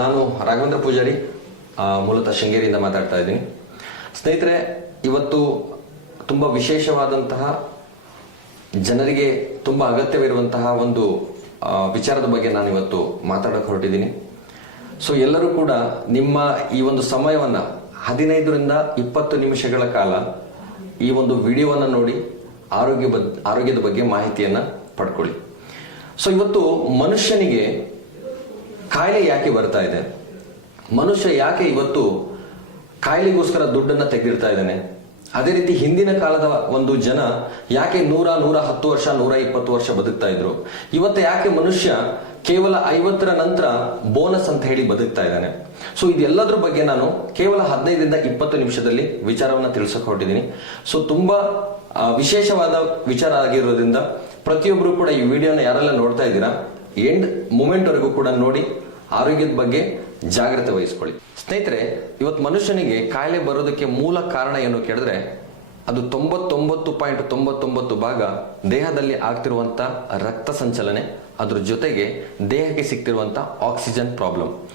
ನಾನು ರಾಘವೇಂದ್ರ ಪೂಜಾರಿ ಮೂಲತಃ ಶೃಂಗೇರಿಯಿಂದ ಮಾತಾಡ್ತಾ ಇದ್ದೀನಿ. ಸ್ನೇಹಿತರೆ, ಇವತ್ತು ತುಂಬ ವಿಶೇಷವಾದಂತಹ, ಜನರಿಗೆ ತುಂಬ ಅಗತ್ಯವಿರುವಂತಹ ಒಂದು ವಿಚಾರದ ಬಗ್ಗೆ ನಾನು ಇವತ್ತು ಮಾತಾಡಕ್ಕೆ ಹೊರಟಿದ್ದೀನಿ. ಸೊ ಎಲ್ಲರೂ ಕೂಡ ನಿಮ್ಮ ಈ ಒಂದು ಸಮಯವನ್ನು ಹದಿನೈದರಿಂದ ಇಪ್ಪತ್ತು ನಿಮಿಷಗಳ ಕಾಲ ಈ ಒಂದು ವಿಡಿಯೋವನ್ನು ನೋಡಿ ಆರೋಗ್ಯ ಆರೋಗ್ಯದ ಬಗ್ಗೆ ಮಾಹಿತಿಯನ್ನು ಪಡ್ಕೊಳ್ಳಿ. ಸೊ ಇವತ್ತು ಮನುಷ್ಯನಿಗೆ ಕಾಯಿಲೆ ಯಾಕೆ ಬರ್ತಾ ಇದೆ? ಮನುಷ್ಯ ಯಾಕೆ ಇವತ್ತು ಕಾಯಿಲೆಗೋಸ್ಕರ ದುಡ್ಡನ್ನ ತೆಗೆದಿರ್ತಾ ಇದ್ದಾನೆ? ಅದೇ ರೀತಿ ಹಿಂದಿನ ಕಾಲದ ಒಂದು ಜನ ಯಾಕೆ ನೂರ ನೂರ ಹತ್ತು ವರ್ಷ, ನೂರ ಇಪ್ಪತ್ತು ವರ್ಷ ಬದುಕ್ತಾ ಇದ್ರು? ಇವತ್ತು ಯಾಕೆ ಮನುಷ್ಯ ಕೇವಲ ಐವತ್ತರ ನಂತರ ಬೋನಸ್ ಅಂತ ಹೇಳಿ ಬದುಕ್ತಾ ಇದ್ದಾನೆ? ಸೊ ಇದೆಲ್ಲದ್ರ ಬಗ್ಗೆ ನಾನು ಕೇವಲ ಹದಿನೈದರಿಂದ ಇಪ್ಪತ್ತು ನಿಮಿಷದಲ್ಲಿ ವಿಚಾರವನ್ನು ತಿಳಿಸಕ್ ಹೊರಟಿದ್ದೀನಿ. ಸೊ ತುಂಬಾ ವಿಶೇಷವಾದ ವಿಚಾರ ಆಗಿರೋದ್ರಿಂದ ಪ್ರತಿಯೊಬ್ಬರು ಕೂಡ ಈ ವಿಡಿಯೋನ ಯಾರೆಲ್ಲ ನೋಡ್ತಾ ಇದ್ದೀರಾ ಎಂಡ್ ಮೂಮೆಂಟ್ ವರೆಗೂ ಕೂಡ ನೋಡಿ ಆರೋಗ್ಯದ ಬಗ್ಗೆ ಜಾಗ್ರತೆ ವಹಿಸ್ಕೊಳ್ಳಿ. ಸ್ನೇಹಿತರೆ, ಇವತ್ತು ಮನುಷ್ಯನಿಗೆ ಕಾಯಿಲೆ ಬರೋದಕ್ಕೆ ಮೂಲ ಕಾರಣ ಏನು ಕೇಳಿದ್ರೆ, ಅದು ತೊಂಬತ್ತೊಂಬತ್ತು ಪಾಯಿಂಟ್ ತೊಂಬತ್ತೊಂಬತ್ತು ಭಾಗ ದೇಹದಲ್ಲಿ ಆಗ್ತಿರುವಂಥ ರಕ್ತ ಸಂಚಲನೆ, ಅದ್ರ ಜೊತೆಗೆ ದೇಹಕ್ಕೆ ಸಿಗ್ತಿರುವಂಥ ಆಕ್ಸಿಜನ್ ಪ್ರಾಬ್ಲಮ್.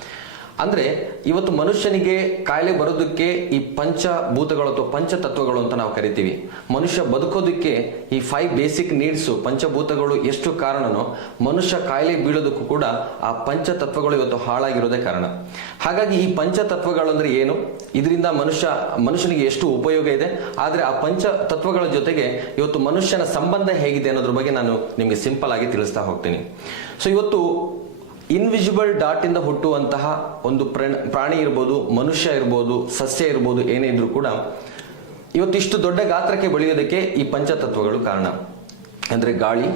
ಅಂದ್ರೆ ಇವತ್ತು ಮನುಷ್ಯನಿಗೆ ಕಾಯಿಲೆ ಬರೋದಕ್ಕೆ ಈ ಪಂಚಭೂತಗಳು ಅಥವಾ ಪಂಚತತ್ವಗಳು ಅಂತ ನಾವು ಕರಿತೀವಿ. ಮನುಷ್ಯ ಬದುಕೋದಕ್ಕೆ ಈ ಫೈವ್ ಬೇಸಿಕ್ ನೀಡ್ಸ್ ಪಂಚಭೂತಗಳು ಎಷ್ಟು ಕಾರಣನೋ ಮನುಷ್ಯ ಕಾಯಿಲೆ ಬೀಳೋದಕ್ಕೂ ಕೂಡ ಆ ಪಂಚತತ್ವಗಳು ಇವತ್ತು ಹಾಳಾಗಿರೋದೇ ಕಾರಣ. ಹಾಗಾಗಿ ಈ ಪಂಚತತ್ವಗಳು ಅಂದ್ರೆ ಏನು? ಇದರಿಂದ ಮನುಷ್ಯ, ಮನುಷ್ಯನಿಗೆ ಎಷ್ಟು ಉಪಯೋಗ ಇದೆ? ಆದ್ರೆ ಆ ಪಂಚ ತತ್ವಗಳ ಜೊತೆಗೆ ಇವತ್ತು ಮನುಷ್ಯನ ಸಂಬಂಧ ಹೇಗಿದೆ ಅನ್ನೋದ್ರ ಬಗ್ಗೆ ನಾನು ನಿಮಗೆ ಸಿಂಪಲ್ ಆಗಿ ತಿಳಿಸ್ತಾ ಹೋಗ್ತೀನಿ. ಸೊ ಇವತ್ತು ಇನ್ವಿಸಿಬಲ್ ಡಾಟ್ ಇಂದ ಹುಟ್ಟುವಂತಹ ಒಂದು ಪ್ರಾಣಿ ಇರ್ಬೋದು, ಮನುಷ್ಯ ಇರ್ಬೋದು, ಸಸ್ಯ ಇರ್ಬೋದು, ಏನೇ ಇದ್ರೂ ಕೂಡ ಇವತ್ತಿಷ್ಟು ದೊಡ್ಡ ಗಾತ್ರಕ್ಕೆ ಬೆಳೆಯೋದಕ್ಕೆ ಈ ಪಂಚತತ್ವಗಳು ಕಾರಣ. ಅಂದ್ರೆ ಗಾಳಿ,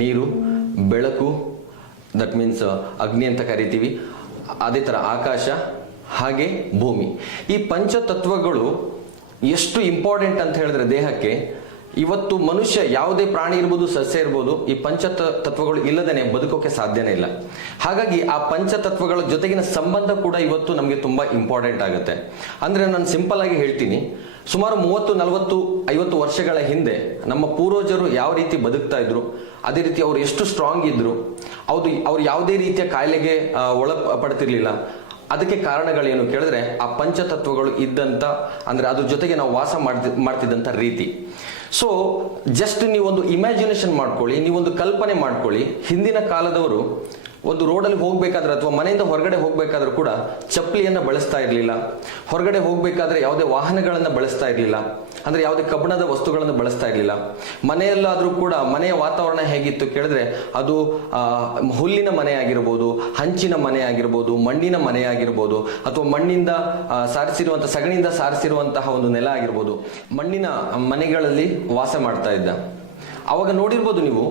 ನೀರು, ಬೆಳಕು ದಟ್ ಮೀನ್ಸ್ ಅಗ್ನಿ ಅಂತ ಕರಿತೀವಿ, ಅದೇ ತರ ಆಕಾಶ, ಹಾಗೆ ಭೂಮಿ. ಈ ಪಂಚತತ್ವಗಳು ಎಷ್ಟು ಇಂಪಾರ್ಟೆಂಟ್ ಅಂತ ಹೇಳಿದ್ರೆ ದೇಹಕ್ಕೆ ಇವತ್ತು ಮನುಷ್ಯ ಯಾವುದೇ ಪ್ರಾಣಿ ಇರ್ಬೋದು, ಸಸ್ಯ ಇರ್ಬೋದು, ಈ ಪಂಚ ತತ್ವಗಳು ಇಲ್ಲದೇನೆ ಬದುಕೋಕೆ ಸಾಧ್ಯನೇ ಇಲ್ಲ. ಹಾಗಾಗಿ ಆ ಪಂಚತತ್ವಗಳ ಜೊತೆಗಿನ ಸಂಬಂಧ ಕೂಡ ಇವತ್ತು ನಮಗೆ ತುಂಬಾ ಇಂಪಾರ್ಟೆಂಟ್ ಆಗುತ್ತೆ. ಅಂದ್ರೆ ನಾನು ಸಿಂಪಲ್ ಆಗಿ ಹೇಳ್ತೀನಿ. ಸುಮಾರು ಮೂವತ್ತು, ನಲವತ್ತು, ಐವತ್ತು ವರ್ಷಗಳ ಹಿಂದೆ ನಮ್ಮ ಪೂರ್ವಜರು ಯಾವ ರೀತಿ ಬದುಕ್ತಾ ಇದ್ರು, ಅದೇ ರೀತಿ ಅವ್ರು ಎಷ್ಟು ಸ್ಟ್ರಾಂಗ್ ಇದ್ರು, ಅವ್ರು ಅವ್ರು ಯಾವುದೇ ರೀತಿಯ ಕಾಯಿಲೆಗೆ ಒಳ ಪಡ್ತಿರ್ಲಿಲ್ಲ ಅದಕ್ಕೆ ಕಾರಣಗಳೇನು ಕೇಳಿದ್ರೆ, ಆ ಪಂಚತತ್ವಗಳು ಇದ್ದಂತ, ಅಂದ್ರೆ ಅದ್ರ ಜೊತೆಗೆ ನಾವು ವಾಸ ಮಾಡ್ತಿ, ಮಾಡ್ತಿದ್ದಂತ ರೀತಿ. ಸೊ ಜಸ್ಟ್ ನೀವೊಂದು ಇಮ್ಯಾಜಿನೇಷನ್ ಮಾಡ್ಕೊಳ್ಳಿ ನೀವೊಂದು ಕಲ್ಪನೆ ಮಾಡ್ಕೊಳ್ಳಿ. ಹಿಂದಿನ ಕಾಲದವರು ಒಂದು ರೋಡಲ್ಲಿ ಹೋಗಬೇಕಾದ್ರೆ ಅಥವಾ ಮನೆಯಿಂದ ಹೊರಗಡೆ ಹೋಗಬೇಕಾದ್ರೂ ಕೂಡ ಚಪ್ಪಲಿಯನ್ನು ಬಳಸ್ತಾ ಇರಲಿಲ್ಲ. ಹೊರಗಡೆ ಹೋಗಬೇಕಾದ್ರೆ ಯಾವುದೇ ವಾಹನಗಳನ್ನು ಬಳಸ್ತಾ ಇರಲಿಲ್ಲ. ಅಂದರೆ ಯಾವುದೇ ಕಬ್ಬಿಣದ ವಸ್ತುಗಳನ್ನು ಬಳಸ್ತಾ ಇರಲಿಲ್ಲ. ಮನೆಯಲ್ಲಾದರೂ ಕೂಡ ಮನೆಯ ವಾತಾವರಣ ಹೇಗಿತ್ತು ಕೇಳಿದ್ರೆ ಅದು ಹುಲ್ಲಿನ ಮನೆ ಆಗಿರ್ಬೋದು, ಹಂಚಿನ ಮನೆ ಆಗಿರ್ಬೋದು, ಮಣ್ಣಿನ ಮನೆ ಆಗಿರ್ಬೋದು, ಅಥವಾ ಮಣ್ಣಿಂದ ಸಾರಿಸಿರುವಂಥ ಸಗಣಿಯಿಂದ ಸಾರಿಸಿರುವಂತಹ ಒಂದು ನೆಲ ಆಗಿರ್ಬೋದು. ಮಣ್ಣಿನ ಮನೆಗಳಲ್ಲಿ ವಾಸ ಮಾಡ್ತಾ ಇದ್ದ. ಅವಾಗ ನೋಡಿರ್ಬೋದು ನೀವು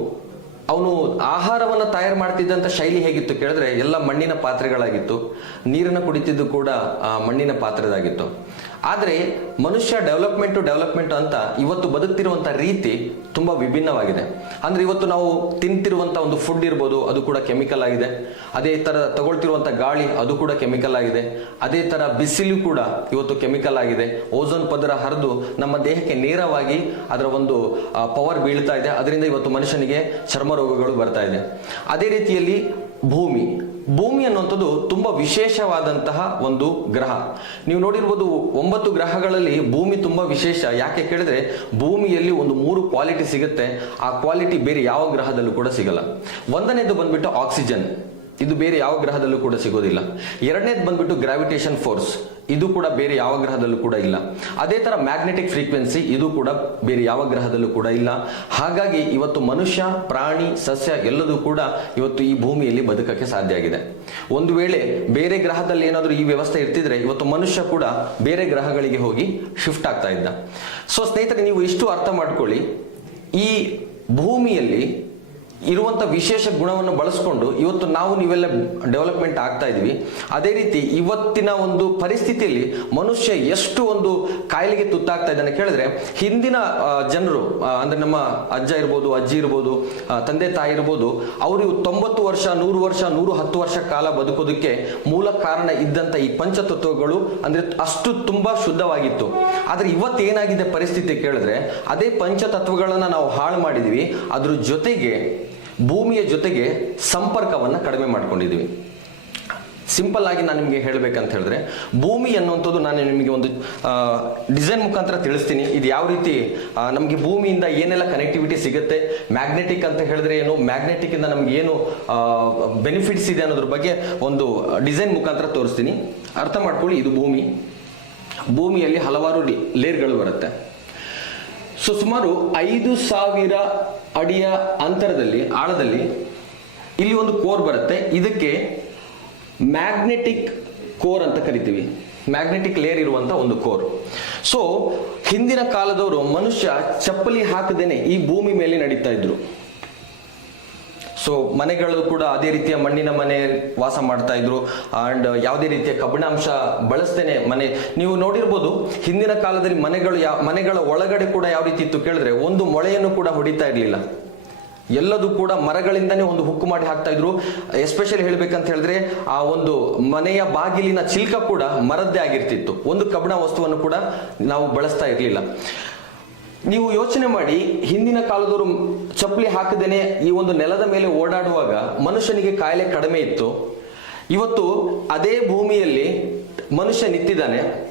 ಅವನು ಆಹಾರವನ್ನ ತಯಾರು ಮಾಡ್ತಿದ್ದಂಥ ಶೈಲಿ ಹೇಗಿತ್ತು ಕೇಳಿದ್ರೆ ಎಲ್ಲ ಮಣ್ಣಿನ ಪಾತ್ರೆಗಳಾಗಿತ್ತು. ನೀರನ್ನ ಕುಡಿತಿದ್ದು ಕೂಡ ಆ, ಮಣ್ಣಿನ ಪಾತ್ರೆದಾಗಿತ್ತು. ಆದ್ರೆ ಮನುಷ್ಯ ಡೆವಲಪ್ಮೆಂಟ್ ಡೆವಲಪ್ಮೆಂಟ್ ಅಂತ ಇವತ್ತು ಬದುಕ್ತಿರುವಂಥ ರೀತಿ ತುಂಬ ವಿಭಿನ್ನವಾಗಿದೆ. ಅಂದರೆ ಇವತ್ತು ನಾವು ತಿಂತಿರುವಂಥ ಒಂದು ಫುಡ್ ಇರ್ಬೋದು, ಅದು ಕೂಡ ಕೆಮಿಕಲ್ ಆಗಿದೆ. ಅದೇ ಥರ ತಗೊಳ್ತಿರುವಂಥ ಗಾಳಿ, ಅದು ಕೂಡ ಕೆಮಿಕಲ್ ಆಗಿದೆ. ಅದೇ ಥರ ಬಿಸಿಲು ಕೂಡ ಇವತ್ತು ಕೆಮಿಕಲ್ ಆಗಿದೆ. ಓಝೋನ್ ಪದರ ಹರಿದು ನಮ್ಮ ದೇಹಕ್ಕೆ ನೇರವಾಗಿ ಅದರ ಒಂದು ಪವರ್ ಬೀಳ್ತಾ ಇದೆ. ಅದರಿಂದ ಇವತ್ತು ಮನುಷ್ಯನಿಗೆ ಚರ್ಮ ರೋಗಗಳು ಬರ್ತಾ ಇದೆ. ಅದೇ ರೀತಿಯಲ್ಲಿ ಭೂಮಿ ಭೂಮಿ ಅನ್ನುವಂಥದ್ದು ತುಂಬ ವಿಶೇಷವಾದಂತಹ ಒಂದು ಗ್ರಹ. ನೀವು ನೋಡಿರ್ಬೋದು ಒಂಬತ್ತು ಗ್ರಹಗಳಲ್ಲಿ ಭೂಮಿ ತುಂಬ ವಿಶೇಷ. ಯಾಕೆ ಕೇಳಿದ್ರೆ ಭೂಮಿಯಲ್ಲಿ ಒಂದು ಮೂರು ಕ್ವಾಲಿಟಿ ಸಿಗುತ್ತೆ. ಆ ಕ್ವಾಲಿಟಿ ಬೇರೆ ಯಾವ ಗ್ರಹದಲ್ಲೂ ಕೂಡ ಸಿಗಲ್ಲ. ಒಂದನೇದು ಬಂದ್ಬಿಟ್ಟು ಆಕ್ಸಿಜನ್ ಇದು ಬೇರೆ ಯಾವ ಗ್ರಹದಲ್ಲೂ ಕೂಡ ಸಿಗೋದಿಲ್ಲ. ಎರಡನೇದು ಬಂದ್ಬಿಟ್ಟು ಗ್ರಾವಿಟೇಷನ್ ಫೋರ್ಸ್ ಇದು ಕೂಡ ಬೇರೆ ಯಾವ ಗ್ರಹದಲ್ಲೂ ಕೂಡ ಇಲ್ಲ. ಅದೇ ತರ ಮ್ಯಾಗ್ನೆಟಿಕ್ ಫ್ರೀಕ್ವೆನ್ಸಿ ಇದು ಕೂಡ ಬೇರೆ ಯಾವ ಗ್ರಹದಲ್ಲೂ ಕೂಡ ಇಲ್ಲ. ಹಾಗಾಗಿ ಇವತ್ತು ಮನುಷ್ಯ, ಪ್ರಾಣಿ, ಸಸ್ಯ ಎಲ್ಲದೂ ಕೂಡ ಇವತ್ತು ಈ ಭೂಮಿಯಲ್ಲಿ ಬದುಕಕ್ಕೆ ಸಾಧ್ಯ ಆಗಿದೆ. ಒಂದು ವೇಳೆ ಬೇರೆ ಗ್ರಹದಲ್ಲಿ ಏನಾದರೂ ಈ ವ್ಯವಸ್ಥೆ ಇರ್ತಿದ್ರೆ ಇವತ್ತು ಮನುಷ್ಯ ಕೂಡ ಬೇರೆ ಗ್ರಹಗಳಿಗೆ ಹೋಗಿ ಶಿಫ್ಟ್ ಆಗ್ತಾ ಇದ್ದ. ಸೊ ಸ್ನೇಹಿತರೆ, ನೀವು ಇಷ್ಟು ಅರ್ಥ ಮಾಡ್ಕೊಳ್ಳಿ. ಈ ಭೂಮಿಯಲ್ಲಿ ಇರುವಂತ ವಿಶೇಷ ಗುಣವನ್ನು ಬಳಸ್ಕೊಂಡು ಇವತ್ತು ನಾವು ನೀವೆಲ್ಲ ಡೆವಲಪ್ಮೆಂಟ್ ಆಗ್ತಾ ಇದ್ವಿ. ಅದೇ ರೀತಿ ಇವತ್ತಿನ ಒಂದು ಪರಿಸ್ಥಿತಿಯಲ್ಲಿ ಮನುಷ್ಯ ಎಷ್ಟು ಒಂದು ಕಾಯಿಲೆಗೆ ತುತ್ತಾಗ್ತಾ ಇದ್ದಾನೆ ಕೇಳಿದ್ರೆ, ಹಿಂದಿನ ಜನರು ಅಂದ್ರೆ ನಮ್ಮ ಅಜ್ಜ ಇರ್ಬೋದು, ಅಜ್ಜಿ ಇರ್ಬೋದು ತಂದೆ ತಾಯಿ ಇರ್ಬೋದು, ಅವರು ತೊಂಬತ್ತು ವರ್ಷ, ನೂರು ವರ್ಷ, ನೂರು ಹತ್ತು ವರ್ಷ ಕಾಲ ಬದುಕೋದಕ್ಕೆ ಮೂಲ ಕಾರಣ ಇದ್ದಂತ ಈ ಪಂಚತತ್ವಗಳು ಅಂದ್ರೆ ಅಷ್ಟು ತುಂಬಾ ಶುದ್ಧವಾಗಿತ್ತು. ಆದ್ರೆ ಇವತ್ತೇನಾಗಿದೆ ಪರಿಸ್ಥಿತಿ ಕೇಳಿದ್ರೆ, ಅದೇ ಪಂಚತತ್ವಗಳನ್ನ ನಾವು ಹಾಳು ಮಾಡಿದ್ವಿ. ಅದ್ರ ಜೊತೆಗೆ ಭೂಮಿಯ ಜೊತೆಗೆ ಸಂಪರ್ಕವನ್ನು ಕಡಿಮೆ ಮಾಡ್ಕೊಂಡಿದ್ದೀವಿ. ಸಿಂಪಲ್ ಆಗಿ ನಾನು ನಿಮಗೆ ಹೇಳಬೇಕಂತ ಹೇಳಿದ್ರೆ, ಭೂಮಿ ಅನ್ನುವಂಥದ್ದು ನಾನು ನಿಮಗೆ ಒಂದು ಡಿಸೈನ್ ಮುಖಾಂತರ ತಿಳಿಸ್ತೀನಿ. ಇದು ಯಾವ ರೀತಿ ನಮಗೆ ಭೂಮಿಯಿಂದ ಏನೆಲ್ಲ ಕನೆಕ್ಟಿವಿಟಿ ಸಿಗುತ್ತೆ ಮ್ಯಾಗ್ನೆಟಿಕ್ ಅಂತ ಹೇಳಿದ್ರೆ ಏನು ಮ್ಯಾಗ್ನೆಟಿಕ್ ಇಂದ ನಮ್ಗೆ ಏನು ಬೆನಿಫಿಟ್ಸ್ ಇದೆ ಅನ್ನೋದ್ರ ಬಗ್ಗೆ ಒಂದು ಡಿಸೈನ್ ಮುಖಾಂತರ ತೋರಿಸ್ತೀನಿ. ಅರ್ಥ ಮಾಡ್ಕೊಳ್ಳಿ, ಇದು ಭೂಮಿ. ಭೂಮಿಯಲ್ಲಿ ಹಲವಾರು ಲೇರ್ಗಳು ಬರುತ್ತೆ. ಸೊ ಸುಮಾರು ಐದು ಸಾವಿರ ಅಡಿಯ ಅಂತರದಲ್ಲಿ, ಆಳದಲ್ಲಿ ಇಲ್ಲಿ ಒಂದು ಕೋರ್ ಬರುತ್ತೆ. ಇದಕ್ಕೆ ಮ್ಯಾಗ್ನೆಟಿಕ್ ಕೋರ್ ಅಂತ ಕರಿತೀವಿ. ಮ್ಯಾಗ್ನೆಟಿಕ್ ಲೇಯರ್ ಇರುವಂತ ಒಂದು ಕೋರ್. ಸೊ ಹಿಂದಿನ ಕಾಲದವರು ಮನುಷ್ಯ ಚಪ್ಪಲಿ ಹಾಕದೇನೆ ಈ ಭೂಮಿ ಮೇಲೆ ನಡೀತಾ ಇದ್ರು. ಸೊ ಮನೆಗಳು ಕೂಡ ಅದೇ ರೀತಿಯ ಮಣ್ಣಿನ ಮನೆ ವಾಸ ಮಾಡ್ತಾ ಇದ್ರು. ಅಂಡ್ ಯಾವುದೇ ರೀತಿಯ ಕಬ್ಬಿಣಾಂಶ ಬಳಸ್ತೇನೆ ಮನೆ. ನೀವು ನೋಡಿರ್ಬೋದು, ಹಿಂದಿನ ಕಾಲದಲ್ಲಿ ಮನೆಗಳು ಯಾವ ಮನೆಗಳ ಒಳಗಡೆ ಕೂಡ ಯಾವ ರೀತಿ ಇತ್ತು ಕೇಳಿದ್ರೆ, ಒಂದು ಮೊಳೆಯನ್ನು ಕೂಡ ಹೊಡಿತಾ ಇರಲಿಲ್ಲ. ಎಲ್ಲದೂ ಕೂಡ ಮರಗಳಿಂದನೇ ಒಂದು ಹುಕ್ಕು ಮಾಡಿ ಹಾಕ್ತಾ ಇದ್ರು. ಎಸ್ಪೆಷಲಿ ಹೇಳ್ಬೇಕಂತ ಹೇಳಿದ್ರೆ, ಆ ಒಂದು ಮನೆಯ ಬಾಗಿಲಿನ ಚಿಲ್ಕ ಕೂಡ ಮರದ್ದೇ ಆಗಿರ್ತಿತ್ತು. ಒಂದು ಕಬ್ಬಿಣ ವಸ್ತುವನ್ನು ಕೂಡ ನಾವು ಬಳಸ್ತಾ ಇರಲಿಲ್ಲ. ನೀವು ಯೋಚನೆ ಮಾಡಿ, ಹಿಂದಿನ ಕಾಲದವರು ಚಪ್ಪಲಿ ಹಾಕದೇನೆ ಈ ಒಂದು ನೆಲದ ಮೇಲೆ ಓಡಾಡುವಾಗ ಮನುಷ್ಯನಿಗೆ ಕಾಯಿಲೆ ಕಡಿಮೆ ಇತ್ತು. ಇವತ್ತು ಅದೇ ಭೂಮಿಯಲ್ಲಿ ಮನುಷ್ಯ ನಿಂತಿದ್ದಾನೆ.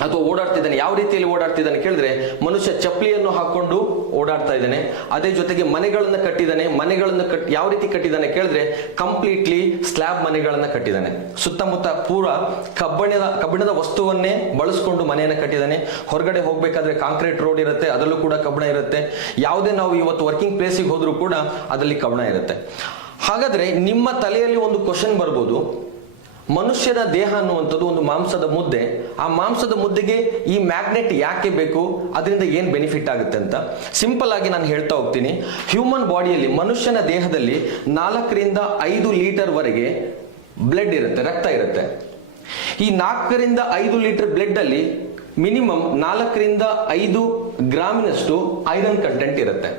ಅಥವಾ ಓಡಾಡ್ತಿದ್ದಾನೆ. ಯಾವ ರೀತಿಯಲ್ಲಿ ಓಡಾಡ್ತಿದ್ದಾನೆ ಕೇಳಿದ್ರೆ, ಮನುಷ್ಯ ಚಪ್ಪಲಿಯನ್ನು ಹಾಕೊಂಡು ಓಡಾಡ್ತಾ ಇದ್ದಾನೆ. ಅದೇ ಜೊತೆಗೆ ಮನೆಗಳನ್ನು ಕಟ್ಟಿದ್ದಾನೆ. ಮನೆಗಳನ್ನು ಕಟ್, ಯಾವ ರೀತಿ ಕಟ್ಟಿದ್ದಾನೆ ಕೇಳಿದ್ರೆ, ಕಂಪ್ಲೀಟ್ಲಿ ಸ್ಲ್ಯಾಬ್ ಮನೆಗಳನ್ನು ಕಟ್ಟಿದ್ದಾನೆ. ಸುತ್ತಮುತ್ತ ಪೂರ ಕಬ್ಬಿಣದ ಕಬ್ಬಿಣದ ವಸ್ತುವನ್ನೇ ಬಳಸ್ಕೊಂಡು ಮನೆಯನ್ನು ಕಟ್ಟಿದ್ದಾನೆ. ಹೊರಗಡೆ ಹೋಗ್ಬೇಕಾದ್ರೆ ಕಾಂಕ್ರೀಟ್ ರೋಡ್ ಇರುತ್ತೆ, ಅದರಲ್ಲೂ ಕೂಡ ಕಬ್ಬಣ ಇರುತ್ತೆ. ಯಾವುದೇ ನಾವು ಇವತ್ತು ವರ್ಕಿಂಗ್ ಪ್ಲೇಸಿಗೆ ಹೋದ್ರೂ ಕೂಡ ಅದರಲ್ಲಿ ಕಬ್ಬಣ ಇರುತ್ತೆ. ಹಾಗಾದ್ರೆ ನಿಮ್ಮ ತಲೆಯಲ್ಲಿ ಒಂದು ಕ್ವಶನ್ ಬರ್ಬೋದು. ಮನುಷ್ಯನ ದೇಹ ಅನ್ನುವಂಥದ್ದು ಒಂದು ಮಾಂಸದ ಮುದ್ದೆ. ಆ ಮಾಂಸದ ಮುದ್ದೆಗೆ ಈ ಮ್ಯಾಗ್ನೆಟ್ ಯಾಕೆ ಬೇಕು? ಅದರಿಂದ ಏನು ಬೆನಿಫಿಟ್ ಆಗುತ್ತೆ ಅಂತ ಸಿಂಪಲ್ ಆಗಿ ನಾನು ಹೇಳ್ತಾ ಹೋಗ್ತೀನಿ. ಹ್ಯೂಮನ್ ಬಾಡಿಯಲ್ಲಿ ಮನುಷ್ಯನ ದೇಹದಲ್ಲಿ ನಾಲ್ಕರಿಂದ ಐದು ಲೀಟರ್ ವರೆಗೆ ಬ್ಲಡ್ ಇರುತ್ತೆ, ರಕ್ತ ಇರುತ್ತೆ. ಈ ನಾಲ್ಕರಿಂದ ಐದು ಲೀಟರ್ ಬ್ಲಡ್ ಅಲ್ಲಿ ಮಿನಿಮಮ್ ನಾಲ್ಕರಿಂದ ಐದು ಗ್ರಾಮಿನಷ್ಟು ಐರನ್ ಕಂಟೆಂಟ್ ಇರುತ್ತೆ.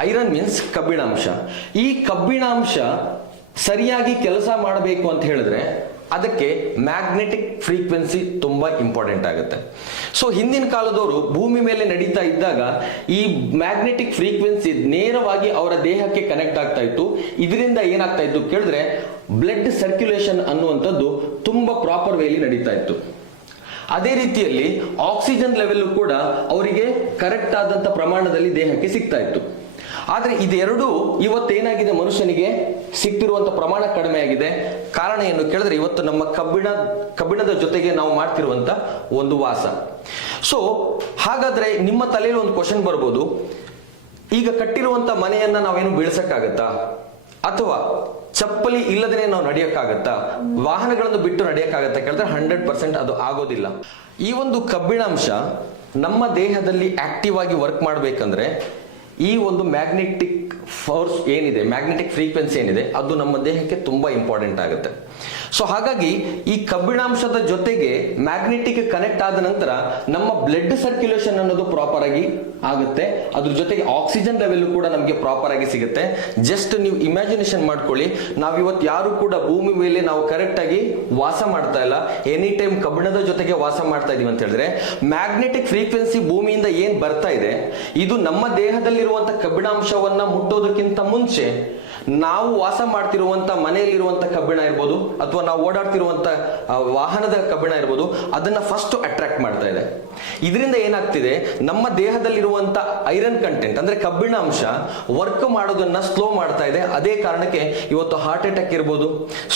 ಐರನ್ ಮೀನ್ಸ್ ಕಬ್ಬಿಣಾಂಶ. ಈ ಕಬ್ಬಿಣಾಂಶ ಸರಿಯಾಗಿ ಕೆಲಸ ಮಾಡಬೇಕು ಅಂತ ಹೇಳಿದ್ರೆ ಅದಕ್ಕೆ ಮ್ಯಾಗ್ನೆಟಿಕ್ ಫ್ರೀಕ್ವೆನ್ಸಿ ತುಂಬಾ ಇಂಪಾರ್ಟೆಂಟ್ ಆಗುತ್ತೆ. ಸೊ ಹಿಂದಿನ ಕಾಲದವರು ಭೂಮಿ ಮೇಲೆ ನಡೀತಾ ಇದ್ದಾಗ ಈ ಮ್ಯಾಗ್ನೆಟಿಕ್ ಫ್ರೀಕ್ವೆನ್ಸಿ ನೇರವಾಗಿ ಅವರ ದೇಹಕ್ಕೆ ಕನೆಕ್ಟ್ ಆಗ್ತಾ ಇತ್ತು. ಇದರಿಂದ ಏನಾಗ್ತಾ ಇತ್ತು ಕೇಳಿದ್ರೆ ಬ್ಲಡ್ ಸರ್ಕ್ಯುಲೇಷನ್ ಅನ್ನುವಂಥದ್ದು ತುಂಬಾ ಪ್ರಾಪರ್ ವೇಲಿ ನಡೀತಾ ಇತ್ತು. ಅದೇ ರೀತಿಯಲ್ಲಿ ಆಕ್ಸಿಜನ್ ಲೆವೆಲ್ ಕೂಡ ಅವರಿಗೆ ಕರೆಕ್ಟ್ ಆದಂತ ಪ್ರಮಾಣದಲ್ಲಿ ದೇಹಕ್ಕೆ ಸಿಗ್ತಾ ಇತ್ತು. ಆದ್ರೆ ಇದೆರಡು ಇವತ್ತೇನಾಗಿದೆ ಮನುಷ್ಯನಿಗೆ ಸಿಕ್ತಿರುವಂತ ಪ್ರಮಾಣ ಕಡಿಮೆ ಆಗಿದೆ. ಕಾರಣ ಏನು ಕೇಳಿದ್ರೆ ಇವತ್ತು ನಮ್ಮ ಕಬ್ಬಿಣ, ಕಬ್ಬಿಣದ ಜೊತೆಗೆ ನಾವು ಮಾಡ್ತಿರುವಂತ ಒಂದು ವಾಸ. ಸೊ ಹಾಗಾದ್ರೆ ನಿಮ್ಮ ತಲೆಯಲ್ಲಿ ಒಂದು ಕ್ವಶನ್ ಬರ್ಬೋದು. ಈಗ ಕಟ್ಟಿರುವಂತ ಮನೆಯನ್ನ ನಾವೇನು ಬೆಳೆಸಕ್ಕಾಗತ್ತಾ? ಅಥವಾ ಚಪ್ಪಲಿ ಇಲ್ಲದೇ ನಾವು ನಡೆಯಕ್ಕಾಗತ್ತಾ? ವಾಹನಗಳನ್ನು ಬಿಟ್ಟು ನಡೆಯಕ್ಕಾಗತ್ತಾ ಕೇಳಿದ್ರೆ ಹಂಡ್ರೆಡ್ ಪರ್ಸೆಂಟ್ ಅದು ಆಗೋದಿಲ್ಲ. ಈ ಒಂದು ಕಬ್ಬಿಣಾಂಶ ನಮ್ಮ ದೇಹದಲ್ಲಿ ಆಕ್ಟಿವ್ ಆಗಿ ವರ್ಕ್ ಮಾಡ್ಬೇಕಂದ್ರೆ ಈ ಒಂದು ಮ್ಯಾಗ್ನೆಟಿಕ್ ಫೋರ್ಸ್ ಏನಿದೆ ಮ್ಯಾಗ್ನೆಟಿಕ್ ಫ್ರೀಕ್ವೆನ್ಸಿ ಏನಿದೆ ಅದು ನಮ್ಮ ದೇಹಕ್ಕೆ ತುಂಬಾ ಇಂಪಾರ್ಟೆಂಟ್ ಆಗುತ್ತೆ. ಸೊ ಹಾಗಾಗಿ ಈ ಕಬ್ಬಿಣಾಂಶದ ಜೊತೆಗೆ ಮ್ಯಾಗ್ನೆಟಿಕ್ ಕನೆಕ್ಟ್ ಆದ ನಂತರ ನಮ್ಮ ಬ್ಲಡ್ ಸರ್ಕ್ಯುಲೇಷನ್ ಅನ್ನೋದು ಪ್ರಾಪರ್ ಆಗಿ ಆಗುತ್ತೆ. ಅದ್ರ ಜೊತೆಗೆ ಆಕ್ಸಿಜನ್ ಲೆವೆಲ್ ಕೂಡ ನಮಗೆ ಪ್ರಾಪರ್ ಆಗಿ ಸಿಗುತ್ತೆ. ಜಸ್ಟ್ ನೀವು ಇಮ್ಯಾಜಿನೇಷನ್ ಮಾಡ್ಕೊಳ್ಳಿ. ನಾವು ಇವತ್ತು ಯಾರು ಕೂಡ ಭೂಮಿ ಮೇಲೆ ನಾವು ಕರೆಕ್ಟ್ ಆಗಿ ವಾಸ ಮಾಡ್ತಾ ಇಲ್ಲ. ಎನಿ ಟೈಮ್ ಕಬ್ಬಿಣದ ಜೊತೆಗೆ ವಾಸ ಮಾಡ್ತಾ ಇದೀವಿ ಅಂತ ಹೇಳಿದ್ರೆ ಮ್ಯಾಗ್ನೆಟಿಕ್ ಫ್ರೀಕ್ವೆನ್ಸಿ ಭೂಮಿಯಿಂದ ಏನ್ ಬರ್ತಾ ಇದೆ, ಇದು ನಮ್ಮ ದೇಹದಲ್ಲಿರುವಂತಹ ಕಬ್ಬಿಣಾಂಶವನ್ನ ಮುಟ್ಟೋದಕ್ಕಿಂತ ಮುಂಚೆ ನಾವು ವಾಸ ಮಾಡ್ತಿರುವಂತ ಮನೆಯಲ್ಲಿರುವಂತ ಕಬ್ಬಿಣ ಇರ್ಬೋದು, ಅಥವಾ ನಾವು ಓಡಾಡ್ತಿರುವಂತ ವಾಹನದ ಕಬ್ಬಿಣ ಇರ್ಬೋದು, ಅದನ್ನ ಫಸ್ಟ್ ಅಟ್ರಾಕ್ಟ್ ಮಾಡ್ತಾ ಇದೆ. ಇದರಿಂದ ಏನಾಗ್ತಿದೆ, ನಮ್ಮ ದೇಹದಲ್ಲಿರುವಂತ ಐರನ್ ಕಂಟೆಂಟ್ ಅಂದ್ರೆ ಕಬ್ಬಿಣಾಂಶ ವರ್ಕ್ ಮಾಡೋದನ್ನ ಸ್ಲೋ ಮಾಡ್ತಾ ಇದೆ. ಅದೇ ಕಾರಣಕ್ಕೆ ಇವತ್ತು ಹಾರ್ಟ್ ಅಟ್ಯಾಕ್ ಇರ್ಬೋದು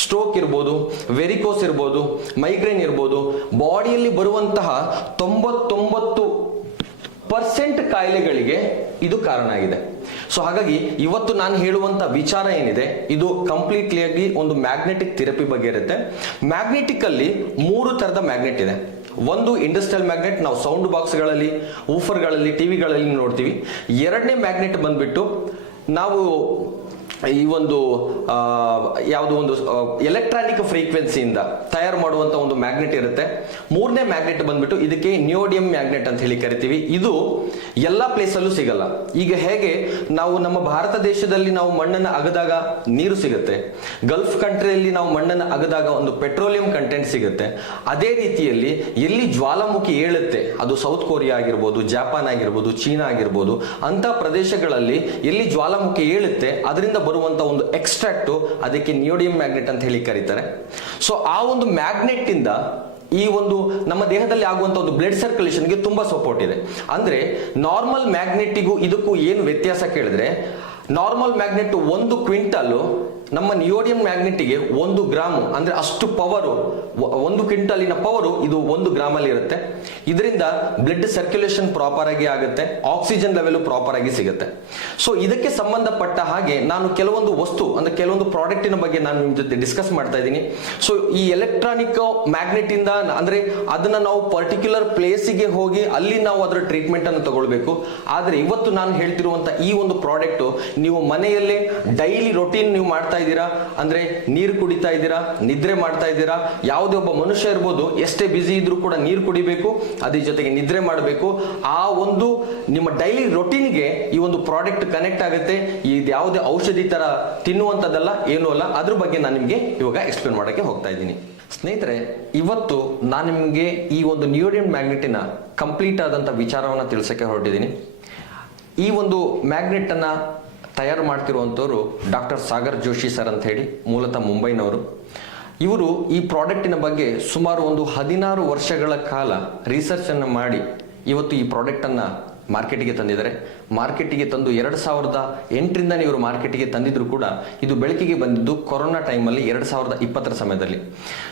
ಸ್ಟ್ರೋಕ್ ಇರ್ಬೋದು ವೆರಿಕೋಸ್ ಇರ್ಬೋದು ಮೈಗ್ರೇನ್ ಇರ್ಬೋದು ಬಾಡಿಯಲ್ಲಿ ಬರುವಂತಹ ತೊಂಬತ್ತೊಂಬತ್ತು ಪರ್ಸೆಂಟ್ ಕಾಯಿಲೆಗಳಿಗೆ ಇದು ಕಾರಣ ಆಗಿದೆ. ಸೊ ಹಾಗಾಗಿ ಇವತ್ತು ನಾನು ಹೇಳುವಂತ ವಿಚಾರ ಏನಿದೆ, ಇದು ಕಂಪ್ಲೀಟ್ಲಿ ಆಗಿ ಒಂದು ಮ್ಯಾಗ್ನೆಟಿಕ್ ಥೆರಪಿ ಬಗ್ಗೆ ಇರುತ್ತೆ. ಮ್ಯಾಗ್ನೆಟಿಕ್ ಅಲ್ಲಿ ಮೂರು ತರದ ಮ್ಯಾಗ್ನೆಟ್ ಇದೆ. ಒಂದು ಇಂಡಸ್ಟ್ರಿಯಲ್ ಮ್ಯಾಗ್ನೆಟ್, ನಾವು ಸೌಂಡ್ ಬಾಕ್ಸ್ಗಳಲ್ಲಿ ಊಫರ್ಗಳಲ್ಲಿ ಟಿವಿಗಳಲ್ಲಿ ನೋಡ್ತೀವಿ. ಎರಡನೇ ಮ್ಯಾಗ್ನೆಟ್ ಬಂದ್ಬಿಟ್ಟು ನಾವು ಈ ಒಂದು ಯಾವುದು ಒಂದು ಎಲೆಕ್ಟ್ರಾನಿಕ್ ಫ್ರೀಕ್ವೆನ್ಸಿಯಿಂದ ತಯಾರು ಮಾಡುವಂತ ಒಂದು ಮ್ಯಾಗ್ನೆಟ್ ಇರುತ್ತೆ. ಮೂರನೇ ಮ್ಯಾಗ್ನೆಟ್ ಬಂದ್ಬಿಟ್ಟು ಇದಕ್ಕೆ ನಿಯೋಡಿಯಂ ಮ್ಯಾಗ್ನೆಟ್ ಅಂತ ಹೇಳಿ ಕರಿತೀವಿ. ಇದು ಎಲ್ಲ ಪ್ಲೇಸ್ ಅಲ್ಲೂ ಸಿಗಲ್ಲ. ಈಗ ಹೇಗೆ ನಾವು ನಮ್ಮ ಭಾರತ ದೇಶದಲ್ಲಿ ನಾವು ಮಣ್ಣನ್ನು ಅಗದಾಗ ನೀರು ಸಿಗುತ್ತೆ. ಗಲ್ಫ್ ಕಂಟ್ರಿಯಲ್ಲಿ ನಾವು ಮಣ್ಣನ್ನು ಅಗದಾಗ ಒಂದು ಪೆಟ್ರೋಲಿಯಂ ಕಂಟೆಂಟ್ ಸಿಗುತ್ತೆ. ಅದೇ ರೀತಿಯಲ್ಲಿ ಎಲ್ಲಿ ಜ್ವಾಲಾಮುಖಿ ಏಳುತ್ತೆ, ಅದು ಸೌತ್ ಕೊರಿಯಾ ಆಗಿರ್ಬೋದು, ಜಪಾನ್ ಆಗಿರ್ಬೋದು, ಚೀನಾ ಆಗಿರ್ಬೋದು ಅಂತ ಪ್ರದೇಶಗಳಲ್ಲಿ ಎಲ್ಲಿ ಜ್ವಾಲಾಮುಖಿ ಏಳುತ್ತೆ, ಅದರಿಂದ ಬರುವಂತ ಒಂದು ಎಕ್ಸ್ಟ್ರಾಕ್ಟು ಅದಕ್ಕೆ ನಿಯೋಡಿಯಂ ಮ್ಯಾಗ್ನೆಟ್ ಅಂತ ಹೇಳಿ ಕರೀತಾರೆ. ಸೊ ಆ ಒಂದು ಮ್ಯಾಗ್ನೆಟ್ ಇಂದ ಈ ಒಂದು ನಮ್ಮ ದೇಹದಲ್ಲಿ ಆಗುವಂತ ಒಂದು ಬ್ಲಡ್ ಸರ್ಕ್ಯುಲೇಷನ್ಗೆ ತುಂಬಾ ಸಪೋರ್ಟ್ ಇದೆ. ಅಂದ್ರೆ ನಾರ್ಮಲ್ ಮ್ಯಾಗ್ನೆಟಿಗೂ ಇದಕ್ಕೂ ಏನು ವ್ಯತ್ಯಾಸ ಕೇಳಿದ್ರೆ ನಾರ್ಮಲ್ ಮ್ಯಾಗ್ನೆಟ್ ಒಂದು ಕ್ವಿಂಟಲ್ ನಮ್ಮ ನಿಯೋಡಿಯಂ ಮ್ಯಾಗ್ನೆಟ್ಗೆ ಒಂದು ಗ್ರಾಮ್ ಅಂದ್ರೆ ಅಷ್ಟು ಪವರು ಒಂದು ಕ್ವಿಂಟಲಿನ ಪವರು ಇದು ಒಂದು ಗ್ರಾಮಲ್ಲಿ ಇರುತ್ತೆ. ಇದರಿಂದ ಬ್ಲಡ್ ಸರ್ಕ್ಯುಲೇಷನ್ ಪ್ರಾಪರ್ ಆಗಿ ಆಗುತ್ತೆ ಆಕ್ಸಿಜನ್ ಲೆವೆಲ್ ಪ್ರಾಪರ್ ಆಗಿ ಸಿಗುತ್ತೆ. ಸೊ ಇದಕ್ಕೆ ಸಂಬಂಧಪಟ್ಟ ಹಾಗೆ ನಾನು ಕೆಲವೊಂದು ವಸ್ತು, ಅಂದ್ರೆ ಕೆಲವೊಂದು ಪ್ರಾಡಕ್ಟಿನ ಬಗ್ಗೆ ನಾನು ನಿಮ್ಮ ಜೊತೆ ಡಿಸ್ಕಸ್ ಮಾಡ್ತಾ ಇದ್ದೀನಿ. ಸೊ ಈ ಎಲೆಕ್ಟ್ರಾನಿಕ್ ಮ್ಯಾಗ್ನೆಟ್ ಇಂದ, ಅಂದ್ರೆ ಅದನ್ನ ನಾವು ಪರ್ಟಿಕ್ಯುಲರ್ ಪ್ಲೇಸಿಗೆ ಹೋಗಿ ಅಲ್ಲಿ ನಾವು ಅದರ ಟ್ರೀಟ್ಮೆಂಟ್ ಅನ್ನು ತಗೊಳ್ಬೇಕು. ಆದ್ರೆ ಇವತ್ತು ನಾನು ಹೇಳ್ತಿರುವಂತ ಈ ಒಂದು ಪ್ರಾಡಕ್ಟ್ ನೀವು ಮನೆಯಲ್ಲೇ ಡೈಲಿ ರೊಟೀನ್ ನೀವು ಮಾಡ್ತಾ ಇದ್ದೀರಾ? ಅಂದ್ರೆ ನೀರು ಕುಡಿತಾ ಇದ್ದೀರಾ? ನಿದ್ರೆ ಮಾಡ್ತಾ ಇದ್ದೀರಾ? ಯಾವುದೇ ಒಬ್ಬ ಮನುಷ್ಯ ಇರ್ಬೋದು, ಎಷ್ಟೇ ಬಿಸಿ ಇದ್ರೂ ಕೂಡ ನೀರು ಕುಡಿಬೇಕು, ಅದ್ರ ಜೊತೆಗೆ ನಿದ್ರೆ ಮಾಡಬೇಕು. ಆ ಒಂದು ನಿಮ್ಮ ಡೈಲಿ ರೊಟೀನ್ಗೆ ಈ ಒಂದು ಪ್ರಾಡಕ್ಟ್ ಕನೆಕ್ಟ್ ಆಗುತ್ತೆ. ಇದು ಯಾವುದೇ ಔಷಧಿ ತರ ತಿನ್ನುವಂಥದ್ದಲ್ಲ, ಏನೂ ಅಲ್ಲ. ಅದ್ರ ಬಗ್ಗೆ ನಾನು ನಿಮಗೆ ಇವಾಗ ಎಕ್ಸ್ಪ್ಲೇನ್ ಮಾಡೋಕೆ ಹೋಗ್ತಾ ಇದ್ದೀನಿ. ಸ್ನೇಹಿತರೆ, ಇವತ್ತು ನಾನು ನಿಮಗೆ ಈ ಒಂದು ನಿಯೋಡಿಯಂ ಮ್ಯಾಗ್ನೆಟಿನ ಕಂಪ್ಲೀಟ್ ಆದಂಥ ವಿಚಾರವನ್ನು ತಿಳಿಸಕ್ಕೆ ಹೊರಟಿದ್ದೀನಿ. ಈ ಒಂದು ಮ್ಯಾಗ್ನೆಟ್ ಅನ್ನ ತಯಾರು ಮಾಡ್ತಿರುವಂಥವ್ರು ಡಾಕ್ಟರ್ ಸಾಗರ್ ಜೋಶಿ ಸರ್ ಅಂತ ಹೇಳಿ, ಮೂಲತಃ ಮುಂಬೈನವರು. ಇವರು ಈ ಪ್ರಾಡಕ್ಟಿನ ಬಗ್ಗೆ ಸುಮಾರು ಒಂದು ಹದಿನಾರು ವರ್ಷಗಳ ಕಾಲ ರಿಸರ್ಚ್ ಅನ್ನು ಮಾಡಿ ಇವತ್ತು ಈ ಪ್ರಾಡಕ್ಟ್ ಅನ್ನ ಮಾರ್ಕೆಟಿಗೆ ತಂದಿದ್ದಾರೆ. ಮಾರ್ಕೆಟಿಗೆ ತಂದು ಎರಡು ಸಾವಿರದ ಎಂಟರಿಂದನೇ ಇವರು ಮಾರ್ಕೆಟಿಗೆ ತಂದಿದ್ರು ಕೂಡ ಇದು ಬೆಳಕಿಗೆ ಬಂದಿದ್ದು ಕೊರೋನಾ ಟೈಮಲ್ಲಿ ಎರಡು ಸಾವಿರದ ಇಪ್ಪತ್ತರ ಸಮಯದಲ್ಲಿ.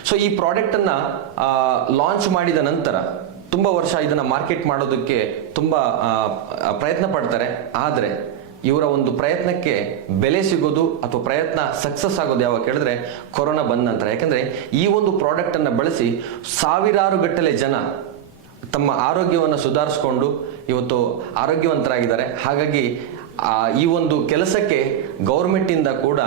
ಸೊ ಈ ಪ್ರಾಡಕ್ಟ್ ಅನ್ನ ಲಾಂಚ್ ಮಾಡಿದ ನಂತರ ತುಂಬ ವರ್ಷ ಇದನ್ನ ಮಾರ್ಕೆಟ್ ಮಾಡೋದಕ್ಕೆ ತುಂಬ ಪ್ರಯತ್ನ ಪಡ್ತಾರೆ. ಆದರೆ ಇವರ ಒಂದು ಪ್ರಯತ್ನಕ್ಕೆ ಬೆಲೆ ಸಿಗೋದು ಅಥವಾ ಪ್ರಯತ್ನ ಸಕ್ಸಸ್ ಆಗೋದು ಯಾವಾಗ ಕೇಳಿದ್ರೆ ಕೊರೋನಾ ಬಂದ ನಂತರ. ಯಾಕಂದ್ರೆ ಈ ಒಂದು ಪ್ರಾಡಕ್ಟ್ ಅನ್ನ ಬಳಸಿ ಸಾವಿರಾರು ಗಟ್ಟಲೆ ಜನ ತಮ್ಮ ಆರೋಗ್ಯವನ್ನು ಸುಧಾರಿಸ್ಕೊಂಡು ಇವತ್ತು ಆರೋಗ್ಯವಂತರಾಗಿದ್ದಾರೆ. ಹಾಗಾಗಿ ಈ ಒಂದು ಕೆಲಸಕ್ಕೆ ಗೌರ್ಮೆಂಟಿಂದ ಕೂಡ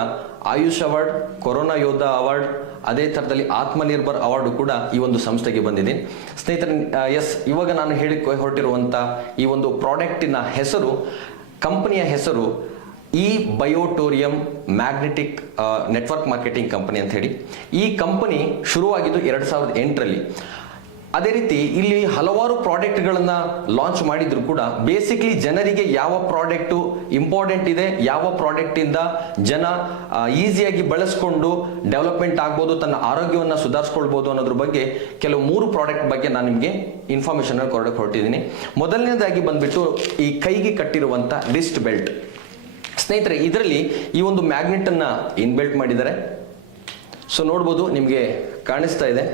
ಆಯುಷ್ ಅವಾರ್ಡ್, ಕೊರೋನಾ ಯೋಧ ಅವಾರ್ಡ್, ಅದೇ ಥರದಲ್ಲಿ ಆತ್ಮನಿರ್ಭರ್ ಅವಾರ್ಡ್ ಕೂಡ ಈ ಒಂದು ಸಂಸ್ಥೆಗೆ ಬಂದಿದೆ. ಸ್ನೇಹಿತರೆ ಎಸ್ ಇವಾಗ ನಾನು ಹೇಳಿ ಹೊರಟಿರುವಂಥ ಈ ಒಂದು ಪ್ರಾಡಕ್ಟಿನ ಹೆಸರು ಕಂಪನಿಯ ಹೆಸರು ಈ Biotorium magnetic network marketing company ಅಂತ ಹೇಳಿ. ಈ ಕಂಪನಿ ಶುರುವಾಗಿದ್ದು ಎರಡು ಸಾವಿರದ ಎಂಟರಲ್ಲಿ. ಅದೇ ರೀತಿ ಇಲ್ಲಿ ಹಲವಾರು ಪ್ರಾಡಕ್ಟ್ಗಳನ್ನು ಲಾಂಚ್ ಮಾಡಿದ್ರು ಕೂಡ ಬೇಸಿಕ್ಲಿ ಜನರಿಗೆ ಯಾವ ಪ್ರಾಡಕ್ಟ್ ಇಂಪಾರ್ಟೆಂಟ್ ಇದೆ, ಯಾವ ಪ್ರಾಡಕ್ಟ್ ಇಂದ ಜನ ಈಸಿಯಾಗಿ ಬಳಸ್ಕೊಂಡು ಡೆವಲಪ್ಮೆಂಟ್ ಆಗ್ಬೋದು, ತನ್ನ ಆರೋಗ್ಯವನ್ನು ಸುಧಾರಿಸ್ಕೊಳ್ಬೋದು ಅನ್ನೋದ್ರ ಬಗ್ಗೆ ಕೆಲವು ಮೂರು ಪ್ರಾಡಕ್ಟ್ ಬಗ್ಗೆ ನಾನು ನಿಮಗೆ ಇನ್ಫಾರ್ಮೇಶನ್ ಕೊರಡಕ್ಕೆ ಹೊರಟಿದ್ದೀನಿ ಮೊದಲನೇದಾಗಿ ಬಂದ್ಬಿಟ್ಟು ಈ ಕೈಗೆ ಕಟ್ಟಿರುವಂಥ ರಿಸ್ಟ್ ಬೆಲ್ಟ್ ಸ್ನೇಹಿತರೆ, ಇದರಲ್ಲಿ ಈ ಒಂದು ಮ್ಯಾಗ್ನೆಟ್ ಅನ್ನ ಇನ್ಬೆಲ್ಟ್ ಮಾಡಿದ್ದಾರೆ. ಸೊ ನೋಡ್ಬೋದು ನಿಮಗೆ ಕಾಣಿಸ್ತಾ ಇದೆ.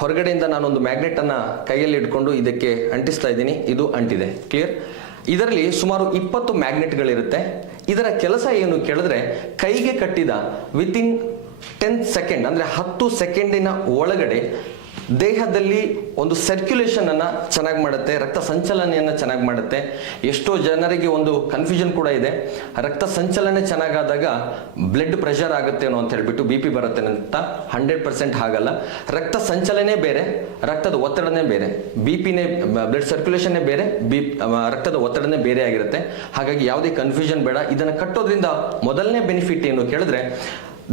ಹೊರಗಡೆಯಿಂದ ನಾನೊಂದು ಮ್ಯಾಗ್ನೆಟ್ ಅನ್ನ ಕೈಯಲ್ಲಿ ಇಟ್ಕೊಂಡು ಇದಕ್ಕೆ ಅಂಟಿಸ್ತಾ ಇದ್ದೀನಿ. ಇದು ಅಂಟಿದೆ. ಕ್ಲಿಯರ್ ಇದರಲ್ಲಿ ಸುಮಾರು ಇಪ್ಪತ್ತು ಮ್ಯಾಗ್ನೆಟ್ಗಳಿರುತ್ತೆ ಇದರ ಕೆಲಸ ಏನು ಕೇಳಿದ್ರೆ, ಕೈಗೆ ಕಟ್ಟಿದ ವಿತಿನ್ ಟೆನ್ ಸೆಕೆಂಡ್ ಅಂದ್ರೆ ಹತ್ತು ಸೆಕೆಂಡಿನ ಒಳಗಡೆ ದೇಹದಲ್ಲಿ ಒಂದು ಸರ್ಕ್ಯುಲೇಷನ್ ಅನ್ನ ಚೆನ್ನಾಗಿ ಮಾಡುತ್ತೆ, ರಕ್ತ ಸಂಚಲನೆಯನ್ನು ಚೆನ್ನಾಗಿ ಮಾಡುತ್ತೆ. ಎಷ್ಟೋ ಜನರಿಗೆ ಒಂದು ಕನ್ಫ್ಯೂಷನ್ ಕೂಡ ಇದೆ. ರಕ್ತ ಸಂಚಲನೆ ಚೆನ್ನಾಗಾದಾಗ ಬ್ಲಡ್ ಪ್ರೆಷರ್ ಆಗುತ್ತೆ ಅನ್ನೋ ಅಂತ ಹೇಳ್ಬಿಟ್ಟು ಬಿ ಪಿ ಬರುತ್ತೆ ಅಂತ ಹಂಡ್ರೆಡ್ ಪರ್ಸೆಂಟ್ ಆಗಲ್ಲ ರಕ್ತ ಸಂಚಲನೆ ಬೇರೆ, ರಕ್ತದ ಒತ್ತಡನೇ ಬೇರೆ. ಬಿ ಪಿನೇ ಬ್ಲಡ್ ಸರ್ಕ್ಯುಲೇಷನ್ನೇ ಬೇರೆ ಬಿ ರಕ್ತದ ಒತ್ತಡನೇ ಬೇರೆ ಆಗಿರುತ್ತೆ. ಹಾಗಾಗಿ ಯಾವುದೇ ಕನ್ಫ್ಯೂಷನ್ ಬೇಡ. ಇದನ್ನು ಕಟ್ಟೋದ್ರಿಂದ ಮೊದಲನೇ ಬೆನಿಫಿಟ್ ಏನು ಕೇಳಿದ್ರೆ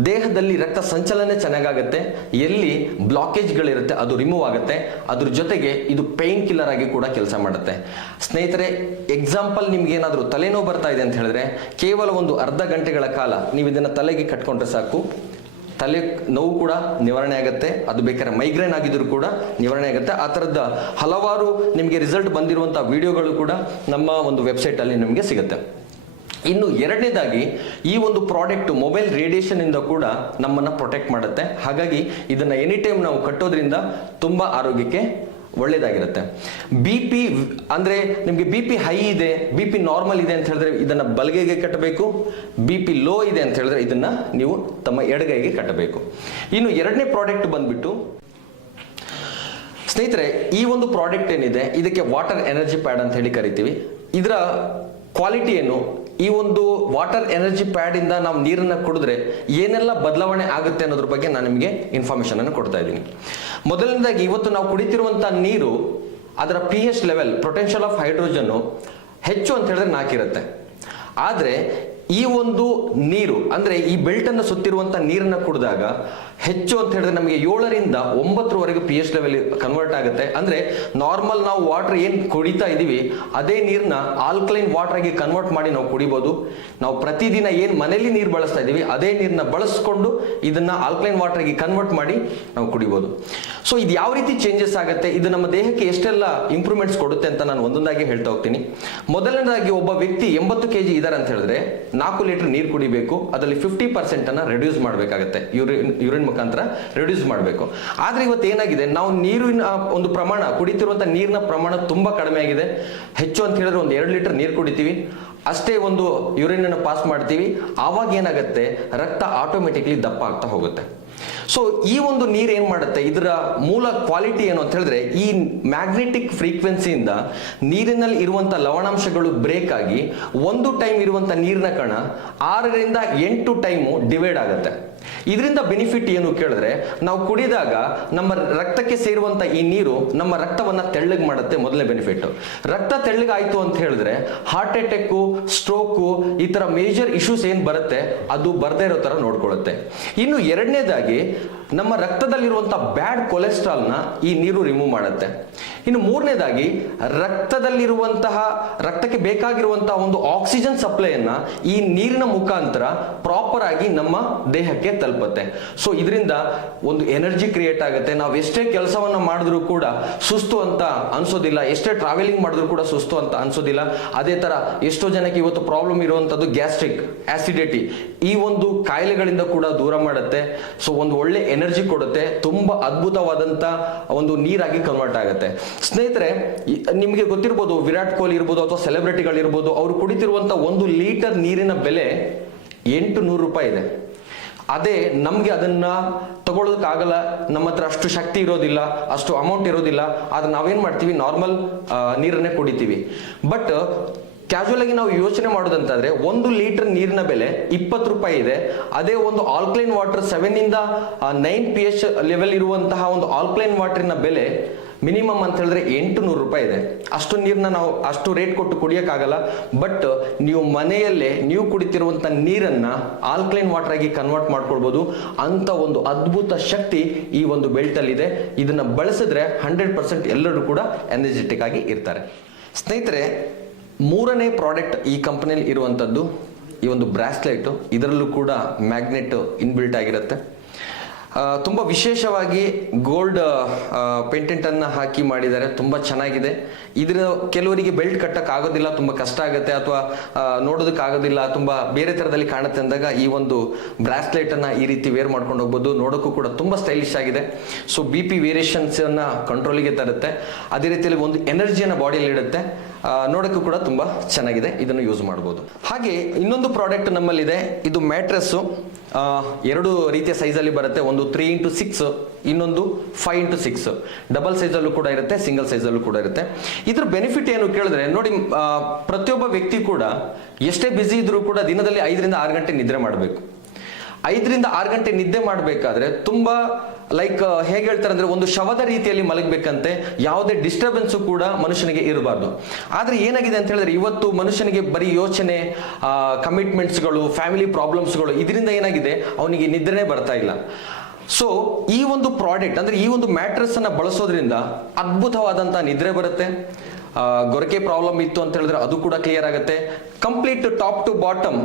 ದೇಹದಲ್ಲಿ ರಕ್ತ ಸಂಚಲನೆ ಚೆನ್ನಾಗಾಗುತ್ತೆ, ಎಲ್ಲಿ ಬ್ಲಾಕೇಜ್ಗಳಿರುತ್ತೆ ಅದು ರಿಮೂವ್ ಆಗುತ್ತೆ, ಅದ್ರ ಜೊತೆಗೆ ಇದು ಪೇಯ್ನ್ ಕಿಲ್ಲರ್ ಆಗಿ ಕೂಡ ಕೆಲಸ ಮಾಡುತ್ತೆ. ಸ್ನೇಹಿತರೆ ಎಕ್ಸಾಂಪಲ್ ನಿಮ್ಗೆ ಏನಾದರೂ ತಲೆನೋವು ಬರ್ತಾ ಇದೆ ಅಂತ ಹೇಳಿದ್ರೆ, ಕೇವಲ ಒಂದು ಅರ್ಧ ಗಂಟೆಗಳ ಕಾಲ ನೀವು ಇದನ್ನು ತಲೆಗೆ ಕಟ್ಕೊಂಡ್ರೆ ಸಾಕು. ತಲೆ ನೋವು ಕೂಡ ನಿವಾರಣೆ ಆಗುತ್ತೆ, ಅದು ಬೇಕಾದ್ರೆ ಮೈಗ್ರೇನ್ ಆಗಿದ್ರು ಕೂಡ ನಿವಾರಣೆ ಆಗುತ್ತೆ. ಆ ಥರದ ಹಲವಾರು ನಿಮಗೆ ರಿಸಲ್ಟ್ ಬಂದಿರುವಂಥ ವಿಡಿಯೋಗಳು ಕೂಡ ನಮ್ಮ ಒಂದು ವೆಬ್ಸೈಟಲ್ಲಿ ನಿಮಗೆ ಸಿಗುತ್ತೆ. ಇನ್ನು ಎರಡನೇದಾಗಿ ಈ ಒಂದು ಪ್ರಾಡಕ್ಟ್ ಮೊಬೈಲ್ ರೇಡಿಯೇಷನ್ ಇಂದ ಕೂಡ ನಮ್ಮನ್ನ ಪ್ರೊಟೆಕ್ಟ್ ಮಾಡುತ್ತೆ. ಹಾಗಾಗಿ ಇದನ್ನ ಎನಿ ಟೈಮ್ ನಾವು ಕಟ್ಟೋದ್ರಿಂದ ತುಂಬಾ ಆರೋಗ್ಯಕ್ಕೆ ಒಳ್ಳೇದಾಗಿರುತ್ತೆ. ಬಿ ಪಿ ಅಂದ್ರೆ ನಿಮಗೆ ಬಿ ಪಿ ಹೈ ಇದೆ, ಬಿ ಪಿ ನಾರ್ಮಲ್ ಇದೆ ಅಂತ ಹೇಳಿದ್ರೆ ಇದನ್ನ ಬಲಗೈಗೆ ಕಟ್ಟಬೇಕು, ಬಿ ಪಿ ಲೋ ಇದೆ ಅಂತ ಹೇಳಿದ್ರೆ ಇದನ್ನ ನೀವು ತಮ್ಮ ಎಡಗೈಗೆ ಕಟ್ಟಬೇಕು. ಇನ್ನು ಎರಡನೇ ಪ್ರಾಡಕ್ಟ್ ಬಂದ್ಬಿಟ್ಟು, ಸ್ನೇಹಿತರೆ, ಈ ಒಂದು ಪ್ರಾಡಕ್ಟ್ ಏನಿದೆ, ಇದಕ್ಕೆ ವಾಟರ್ ಎನರ್ಜಿ ಪ್ಯಾಡ್ ಅಂತ ಹೇಳಿ ಕರಿತೀವಿ. ಇದರ ಕ್ವಾಲಿಟಿ ಏನು ಈ ಒಂದು ವಾಟರ್ ಎನರ್ಜಿ ಪ್ಯಾಡ್ ಇಂದ ನಾವು ನೀರನ್ನ ಕುಡಿದ್ರೆ ಏನೆಲ್ಲ ಬದಲಾವಣೆ ಆಗುತ್ತೆ ಅನ್ನೋದ್ರ ಬಗ್ಗೆ ನಾನು ನಿಮಗೆ ಇನ್ಫಾರ್ಮೇಶನ್ ಅನ್ನು ಕೊಡ್ತಾ ಇದ್ದೀನಿ. ಮೊದಲನೇದಾಗಿ ಇವತ್ತು ನಾವು ಕುಡಿತಿರುವಂತ ನೀರು ಅದರ P H level potential of hydrogen ಹೆಚ್ಚು ಅಂತ ಹೇಳಿದ್ರೆ ನಾಲ್ಕಿರುತ್ತೆ ಆದ್ರೆ ಈ ಒಂದು ನೀರು, ಅಂದ್ರೆ ಈ ಬೆಲ್ಟ್ ಅನ್ನು ಸುತ್ತಿರುವಂತ ನೀರನ್ನ ಕುಡಿದಾಗ ಹೆಚ್ಚು ಅಂತ ಹೇಳಿದ್ರೆ ನಮಗೆ ಏಳರಿಂದ ಒಂಬತ್ತರವರೆಗೆ ಪಿ ಎಚ್ ಲೆವೆಲ್ ಕನ್ವರ್ಟ್ ಆಗುತ್ತೆ. ಅಂದ್ರೆ ನಾರ್ಮಲ್ ನಾವು ವಾಟರ್ ಏನ್ ಕುಡಿತಾ ಇದೀವಿ ಅದೇ ನೀರನ್ನ ಆಲ್ಕಲೈನ್ ವಾಟರ್ ಆಗಿ ಕನ್ವರ್ಟ್ ಮಾಡಿ ನಾವು ಕುಡಿಬಹುದು ನಾವು ಪ್ರತಿದಿನ ಏನ್ ಮನೆಯಲ್ಲಿ ನೀರು ಬಳಸ್ತಾ ಇದೀವಿ ಅದೇ ನೀರನ್ನ ಬಳಸ್ಕೊಂಡು ಇದನ್ನ ಆಲ್ಕಲೈನ್ ವಾಟರ್ ಆಗಿ ಕನ್ವರ್ಟ್ ಮಾಡಿ ನಾವು ಕುಡಿಬಹುದು ಸೊ ಇದು ಯಾವ ರೀತಿ ಚೇಂಜಸ್ ಆಗುತ್ತೆ, ಇದು ನಮ್ಮ ದೇಹಕ್ಕೆ ಎಷ್ಟೆಲ್ಲ ಇಂಪ್ರೂವ್ಮೆಂಟ್ಸ್ ಕೊಡುತ್ತೆ ಅಂತ ನಾನು ಒಂದೊಂದಾಗಿ ಹೇಳ್ತಾ ಹೋಗ್ತೀನಿ. ಮೊದಲನೇದಾಗಿ ಒಬ್ಬ ವ್ಯಕ್ತಿ ಎಂಬತ್ತು ಕೆಜಿ ಇದಾರೆ ಅಂತ ಹೇಳಿದ್ರೆ ನಾಲ್ಕು ಲೀಟರ್ ನೀರು ಕುಡಿಬೇಕು, ಅದರಲ್ಲಿ ಫಿಫ್ಟಿ ಪರ್ಸೆಂಟ್ ಅನ್ನ ರೆಡ್ಯೂಸ್ ಮಾಡಬೇಕಾಗುತ್ತೆ. ಯೂರಿನ್ ಯೂರಿನ್ ಮುಖಾಂತರ ರೆಡ್ಯೂಸ್ ಮಾಡಬೇಕು. ಆದರೆ ಇವತ್ತು ಏನಾಗಿದೆ, ನಾವು ನೀರಿನ, ಒಂದು ಪ್ರಮಾಣ, ಕುಡಿತಿರುವಂತ ನೀರಿನ ಪ್ರಮಾಣ ತುಂಬಾ ಕಡಿಮೆ ಆಗಿದೆ. ಹೆಚ್ಚು ಅಂತ ಹೇಳಿದ್ರೆ ಒಂದು ಎರಡು ಲೀಟರ್ ನೀರು ಕುಡಿತೀವಿ. ಅಷ್ಟೇ ಒಂದು ಯೂರಿನ್ ಅನ್ನು ಪಾಸ್ ಮಾಡ್ತೀವಿ. ಆವಾಗ ಏನಾಗುತ್ತೆ? ರಕ್ತ ಆಟೋಮೆಟಿಕ್ಲಿ ದಪ್ಪ ಆಗ್ತಾ ಹೋಗುತ್ತೆ. ಸೊ ಈ ಒಂದು ನೀರು ಏನು ಮಾಡುತ್ತೆ? ಇದರ ಮೂಲ ಕ್ವಾಲಿಟಿ ಏನು ಅಂತ ಹೇಳಿದ್ರೆ, ಈ ಮ್ಯಾಗ್ನೆಟಿಕ್ ಫ್ರೀಕ್ವೆನ್ಸಿಯಿಂದ ನೀರಿನಲ್ಲಿ ಇರುವಂತ ಲವಣಾಂಶಗಳು ಬ್ರೇಕ್ ಆಗಿ ಒಂದು ಟೈಮ್ ಇರುವಂತ ನೀರಿನ ಕಣ ಆರರಿಂದ ಎಂಟು ಟೈಮು ಡಿವೈಡ್ ಆಗುತ್ತೆ. ಇದರಿಂದ ಬೆನಿಫಿಟ್ ಏನು ಕೇಳಿದ್ರೆ, ನಾವು ಕುಡಿದಾಗ ನಮ್ಮ ರಕ್ತಕ್ಕೆ ಸೇರುವಂತ ಈ ನೀರು ನಮ್ಮ ರಕ್ತವನ್ನ ತೆಳ್ಳಗೆ ಮಾಡುತ್ತೆ ಮೊದಲನೇ ಬೆನಿಫಿಟ್ ರಕ್ತ ತೆಳ್ಳಗಾಯ್ತು ಅಂತ ಹೇಳಿದ್ರೆ ಹಾರ್ಟ್ ಅಟ್ಯಾಕ್ ಸ್ಟ್ರೋಕು ಈ ತರ ಮೇಜರ್ ಇಶ್ಯೂಸ್ ಏನ್ ಬರುತ್ತೆ, ಅದು ಬರ್ದೇ ಇರೋ ತರ ನೋಡ್ಕೊಳ್ಳುತ್ತೆ. ಇನ್ನು ಎರಡನೇದಾಗಿ ನಮ್ಮ ರಕ್ತದಲ್ಲಿರುವಂತ ಬ್ಯಾಡ್ ಕೊಲೆಸ್ಟ್ರಾಲ್ನ ಈ ನೀರು ರಿಮೂವ್ ಮಾಡುತ್ತೆ. ಇನ್ನು ಮೂರನೇದಾಗಿ, ರಕ್ತದಲ್ಲಿರುವಂತಹ, ರಕ್ತಕ್ಕೆ ಬೇಕಾಗಿರುವಂತಹ ಒಂದು ಆಕ್ಸಿಜನ್ ಸಪ್ಲೈಯನ್ನ ಈ ನೀರಿನ ಮುಖಾಂತರ ಪ್ರಾಪರ್ ಆಗಿ ನಮ್ಮ ದೇಹಕ್ಕೆ ತಲುಪುತ್ತೆ. ಸೊ ಇದರಿಂದ ಒಂದು ಎನರ್ಜಿ ಕ್ರಿಯೇಟ್ ಆಗುತ್ತೆ. ನಾವು ಎಷ್ಟೇ ಕೆಲಸವನ್ನ ಮಾಡಿದ್ರು ಕೂಡ ಸುಸ್ತು ಅಂತ ಅನ್ಸೋದಿಲ್ಲ. ಎಷ್ಟೇ ಟ್ರಾವೆಲಿಂಗ್ ಮಾಡಿದ್ರು ಕೂಡ ಸುಸ್ತು ಅಂತ ಅನ್ಸೋದಿಲ್ಲ. ಅದೇ ತರ ಎಷ್ಟೋ ಜನಕ್ಕೆ ಇವತ್ತು ಪ್ರಾಬ್ಲಮ್ ಇರುವಂತದ್ದು ಗ್ಯಾಸ್ಟ್ರಿಕ್ ಆಸಿಡಿಟಿ ಈ ಒಂದು ಕಾಯಿಲೆಗಳಿಂದ ಕೂಡ ದೂರ ಮಾಡುತ್ತೆ. ಸೊ ಒಂದು ಒಳ್ಳೆ ಎನರ್ಜಿ ಕೊಡುತ್ತೆ, ತುಂಬಾ ಅದ್ಭುತವಾದಂತ ಒಂದು ನೀರಾಗಿ ಕನ್ವರ್ಟ್ ಆಗುತ್ತೆ. ಸ್ನೇಹಿತರೆ ನಿಮಗೆ ಗೊತ್ತಿರ್ಬೋದು, ವಿರಾಟ್ ಕೊಹ್ಲಿ ಇರ್ಬೋದು ಅಥವಾ ಸೆಲೆಬ್ರಿಟಿಗಳಿರ್ಬೋದು ಅವರು ಕುಡಿತಿರುವಂತ ಒಂದು ಲೀಟರ್ ನೀರಿನ ಬೆಲೆ ಎಂಟು ನೂರು ರೂಪಾಯಿ ಇದೆ. ಅದೇ ನಮ್ಗೆ ಅದನ್ನ ತಗೊಳ್ಳೋದಕ್ಕಾಗಲ್ಲ ನಮ್ಮ ಹತ್ರ ಅಷ್ಟು ಶಕ್ತಿ ಇರೋದಿಲ್ಲ, ಅಷ್ಟು ಅಮೌಂಟ್ ಇರೋದಿಲ್ಲ, ಆದ್ರೆ ನಾವೇನ್ ಮಾಡ್ತೀವಿ ನಾರ್ಮಲ್ ನೀರನ್ನೇ ಕುಡಿತೀವಿ. ಬಟ್ ಕ್ಯಾಶುವಲ್ ಆಗಿ ನಾವು ಯೋಚನೆ ಮಾಡೋದಂತಾದ್ರೆ ಒಂದು ಲೀಟರ್ ನೀರಿನ ಬೆಲೆ ಇಪ್ಪತ್ತು ರೂಪಾಯಿ ಇದೆ. ಅದೇ ಒಂದು ಆಲ್ಕ್ಲೈನ್ ವಾಟರ್ ಸೆವೆನ್ ಇಂದ ನೈನ್ ಪಿ ಎಚ್ ಲೆವೆಲ್ ಇರುವಂತಹ ಒಂದು ಆಲ್ಕ್ಲೈನ್ ವಾಟರ್ನ ಬೆಲೆ ಮಿನಿಮಮ್ ಅಂತ ಹೇಳಿದ್ರೆ ಎಂಟು ನೂರು ರೂಪಾಯಿ ಇದೆ. ಅಷ್ಟು ನೀರನ್ನ ನಾವು, ಅಷ್ಟು ರೇಟ್ ಕೊಟ್ಟು ಕುಡಿಯೋಕ್ಕಾಗಲ್ಲ. ಬಟ್ ನೀವು ಮನೆಯಲ್ಲೇ, ನೀವು ಕುಡಿತಿರುವಂತ ನೀರನ್ನ ಆಲ್ಕ್ಲೈನ್ ವಾಟರ್ ಆಗಿ ಕನ್ವರ್ಟ್ ಮಾಡ್ಕೊಳ್ಬೋದು. ಅಂತ ಒಂದು ಅದ್ಭುತ ಶಕ್ತಿ ಈ ಒಂದು ಬೆಲ್ಟಲ್ಲಿದೆ ಇದನ್ನ ಬಳಸಿದ್ರೆ ಹಂಡ್ರೆಡ್ ಪರ್ಸೆಂಟ್ ಎಲ್ಲರೂ ಕೂಡ ಎನರ್ಜೆಟಿಕ್ ಆಗಿ ಇರ್ತಾರೆ. ಸ್ನೇಹಿತರೆ ಮೂರನೇ ಪ್ರಾಡಕ್ಟ್ ಈ ಕಂಪನಿಯಲ್ಲಿ ಇರುವಂಥದ್ದು ಈ ಒಂದು ಬ್ರಾಸ್ಲೈಟು, ಇದರಲ್ಲೂ ಕೂಡ ಮ್ಯಾಗ್ನೆಟ್ ಇನ್ಬಿಲ್ಟ್ ಆಗಿರುತ್ತೆ. ತುಂಬ ವಿಶೇಷವಾಗಿ ಗೋಲ್ಡ್ ಪೇಂಟೆಂಟನ್ನು ಹಾಕಿ ಮಾಡಿದ್ದಾರೆ. ತುಂಬ ಚೆನ್ನಾಗಿದೆ. ಇದರ ಕೆಲವರಿಗೆ ಬೆಲ್ಟ್ ಕಟ್ಟೋಕ್ಕಾಗೋದಿಲ್ಲ ಆಗೋದಿಲ್ಲ, ತುಂಬಾ ಕಷ್ಟ ಆಗುತ್ತೆ, ಅಥವಾ ನೋಡೋದಕ್ಕಾಗೋದಿಲ್ಲ ತುಂಬ ಬೇರೆ ಥರದಲ್ಲಿ ಕಾಣುತ್ತೆ ಅಂದಾಗ ಈ ಒಂದು ಬ್ರಾಸ್ಲೆಟ್ ಅನ್ನ ಈ ರೀತಿ ವೇರ್ ಮಾಡ್ಕೊಂಡು ಹೋಗ್ಬೋದು. ನೋಡೋಕ್ಕೂ ಕೂಡ ತುಂಬ ಸ್ಟೈಲಿಶ್ ಆಗಿದೆ. ಸೊ ಬಿ ಪಿ ವೇರಿಯೇಷನ್ಸನ್ನು ಕಂಟ್ರೋಲಿಗೆ ತರುತ್ತೆ. ಅದೇ ರೀತಿಯಲ್ಲಿ ಒಂದು ಎನರ್ಜಿಯನ್ನು ಬಾಡಿಯಲ್ಲಿ ಇಡುತ್ತೆ ನೋಡೋಕ್ಕೂ ಕೂಡ ತುಂಬಾ ಚೆನ್ನಾಗಿದೆ. ಇದನ್ನು ಯೂಸ್ ಮಾಡ್ಬೋದು. ಹಾಗೆ ಇನ್ನೊಂದು ಪ್ರಾಡಕ್ಟ್ ನಮ್ಮಲ್ಲಿದೆ. ಇದು ಮ್ಯಾಟ್ರೆಸ್ಸು ಎರಡು ರೀತಿಯ ಸೈಜಲ್ಲಿ ಬರುತ್ತೆ. ಒಂದು ತ್ರೀ ಇಂಟು ಸಿಕ್ಸ್ ಇನ್ನೊಂದು ಫೈವ್ ಇಂಟು ಸಿಕ್ಸ್ ಡಬಲ್ ಸೈಜಲ್ಲೂ ಕೂಡ ಇರುತ್ತೆ ಸಿಂಗಲ್ ಸೈಜಲ್ಲೂ ಕೂಡ ಇರುತ್ತೆ. ಇದ್ರ ಬೆನಿಫಿಟ್ ಏನು ಕೇಳಿದ್ರೆ, ನೋಡಿ ಪ್ರತಿಯೊಬ್ಬ ವ್ಯಕ್ತಿ ಕೂಡ ಎಷ್ಟೇ ಬ್ಯುಸಿ ಇದ್ರೂ ಕೂಡ ದಿನದಲ್ಲಿ ಐದರಿಂದ ಆರು ಗಂಟೆ ನಿದ್ರೆ ಮಾಡಬೇಕು. ಐದರಿಂದ ಆರು ಗಂಟೆ ನಿದ್ದೆ ಮಾಡಬೇಕಾದ್ರೆ ತುಂಬಾ ಲೈಕ್ ಹೇಗೆ ಹೇಳ್ತಾರೆ ಅಂದ್ರೆ ಒಂದು ಶವದ ರೀತಿಯಲ್ಲಿ ಮಲಗಬೇಕಂತೆ, ಯಾವುದೇ ಡಿಸ್ಟರ್ಬೆನ್ಸ್ ಕೂಡ ಮನುಷ್ಯನಿಗೆ ಇರಬಾರ್ದು. ಆದ್ರೆ ಏನಾಗಿದೆ ಅಂತ ಹೇಳಿದ್ರೆ ಇವತ್ತು ಮನುಷ್ಯನಿಗೆ ಬರೀ ಯೋಚನೆ ಕಮಿಟ್ಮೆಂಟ್ಸ್ಗಳು ಫ್ಯಾಮಿಲಿ ಪ್ರಾಬ್ಲಮ್ಸ್ಗಳು ಇದರಿಂದ ಏನಾಗಿದೆ? ಅವನಿಗೆ ನಿದ್ರೆನೇ ಬರ್ತಾ ಇಲ್ಲ. ಸೊ ಈ ಒಂದು ಪ್ರಾಡಕ್ಟ್ ಅಂದ್ರೆ ಈ ಒಂದು ಮ್ಯಾಟ್ರೆಸ್ ಅನ್ನ ಬಳಸೋದ್ರಿಂದ ಅದ್ಭುತವಾದಂತಹ ನಿದ್ರೆ ಬರುತ್ತೆ. ಗೊರಕೆ ಪ್ರಾಬ್ಲಮ್ ಇತ್ತು ಅಂತ ಹೇಳಿದ್ರೆ ಅದು ಕೂಡ ಕ್ಲಿಯರ್ ಆಗುತ್ತೆ. Complete top to bottom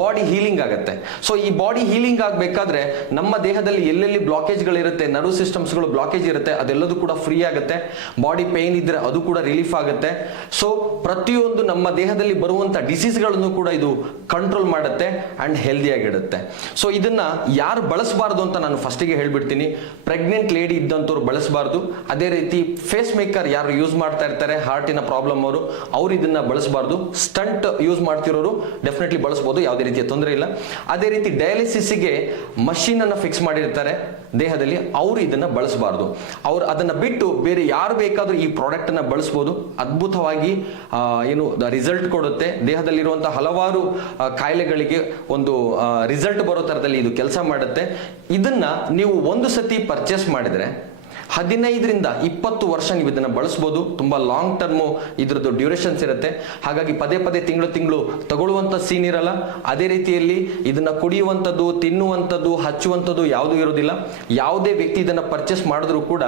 body healing ಆಗುತ್ತೆ. ಸೊ ಈ ಬಾಡಿ ಹೀಲಿಂಗ್ ಆಗಬೇಕಾದ್ರೆ ನಮ್ಮ ದೇಹದಲ್ಲಿ ಎಲ್ಲೆಲ್ಲಿ ಬ್ಲಾಕೇಜ್ಗಳಿರುತ್ತೆ ನರ್ವ್ ಸಿಸ್ಟಮ್ಸ್ಗಳು ಬ್ಲಾಕೇಜ್ ಇರುತ್ತೆ, ಅದೆಲ್ಲದೂ ಕೂಡ ಫ್ರೀ ಆಗುತ್ತೆ. ಬಾಡಿ ಪೇನ್ ಇದ್ರೆ ಅದು ಕೂಡ ರಿಲೀಫ್ ಆಗುತ್ತೆ. ಸೊ ಪ್ರತಿಯೊಂದು ನಮ್ಮ ದೇಹದಲ್ಲಿ ಬರುವಂಥ ಡಿಸೀಸ್ಗಳನ್ನು ಕೂಡ ಇದು ಕಂಟ್ರೋಲ್ ಮಾಡುತ್ತೆ ಅಂಡ್ ಹೆಲ್ದಿ ಆಗಿಡುತ್ತೆ. ಸೊ ಇದನ್ನ ಯಾರು ಬಳಸಬಾರ್ದು ಅಂತ ನಾನು ಫಸ್ಟಿಗೆ ಹೇಳ್ಬಿಡ್ತೀನಿ. ಪ್ರೆಗ್ನೆಂಟ್ ಲೇಡಿ ಇದ್ದಂಥವ್ರು ಬಳಸಬಾರ್ದು. ಅದೇ ರೀತಿ ಫೇಸ್ ಮೇಕರ್ ಯಾರು ಯೂಸ್ ಮಾಡ್ತಾ ಇರ್ತಾರೆ ಹಾರ್ಟಿನ ಪ್ರಾಬ್ಲಮ್ ಅವರು ಅವರು ಇದನ್ನ ಬಳಸಬಾರ್ದು. ಸ್ಟಂಟ್ ಯೂಸ್ ಮಾಡ್ತಿರೋರು ಡೆಫಿನೆಟ್ಲಿ ಬಳಸಬಹುದು ಯಾವುದೇ ರೀತಿಯ ತೊಂದರೆ ಇಲ್ಲ. ಅದೇ ರೀತಿ ಡಯಾಲಿಸಿಸ್ಗೆ ಮಷೀನ್ ಅನ್ನು ಫಿಕ್ಸ್ ಮಾಡಿರ್ತಾರೆ. ದೇಹದಲ್ಲಿ ಅವರು ಇದನ್ನ ಬಳಸಬಾರ್ದು. ಅವ್ರು ಅದನ್ನ ಬಿಟ್ಟು ಬೇರೆ ಯಾರು ಬೇಕಾದರೂ ಈ ಪ್ರಾಡಕ್ಟ್ ಅನ್ನ ಬಳಸಬಹುದು ಅದ್ಭುತವಾಗಿ ಏನು ರಿಸಲ್ಟ್ ಕೊಡುತ್ತೆ. ದೇಹದಲ್ಲಿರುವಂತಹ ಹಲವಾರು ಕಾಯಿಲೆಗಳಿಗೆ ಒಂದು ರಿಸಲ್ಟ್ ಬರೋ ತರದಲ್ಲಿ ಇದು ಕೆಲಸ ಮಾಡುತ್ತೆ. ಇದನ್ನ ನೀವು ಒಂದು ಸತಿ ಪರ್ಚೇಸ್ ಮಾಡಿದ್ರೆ ಹದಿನೈದರಿಂದ ಇಪ್ಪತ್ತು ವರ್ಷ ನೀವು ಇದನ್ನು ಬಳಸ್ಬೋದು. ತುಂಬ ಲಾಂಗ್ ಟರ್ಮು ಇದರದ್ದು ಡ್ಯೂರೇಷನ್ಸ್ ಇರುತ್ತೆ. ಹಾಗಾಗಿ ಪದೇ ಪದೇ ತಿಂಗಳು ತಿಂಗಳು ತಗೊಳ್ಳುವಂಥ ಸೀನ್ ಇರಲ್ಲ. ಅದೇ ರೀತಿಯಲ್ಲಿ ಇದನ್ನು ಕುಡಿಯುವಂಥದ್ದು, ತಿನ್ನುವಂಥದ್ದು, ಹಚ್ಚುವಂಥದ್ದು ಯಾವುದೂ ಇರೋದಿಲ್ಲ ಯಾವುದೇ ವ್ಯಕ್ತಿ ಇದನ್ನು ಪರ್ಚೇಸ್ ಮಾಡಿದ್ರೂ ಕೂಡ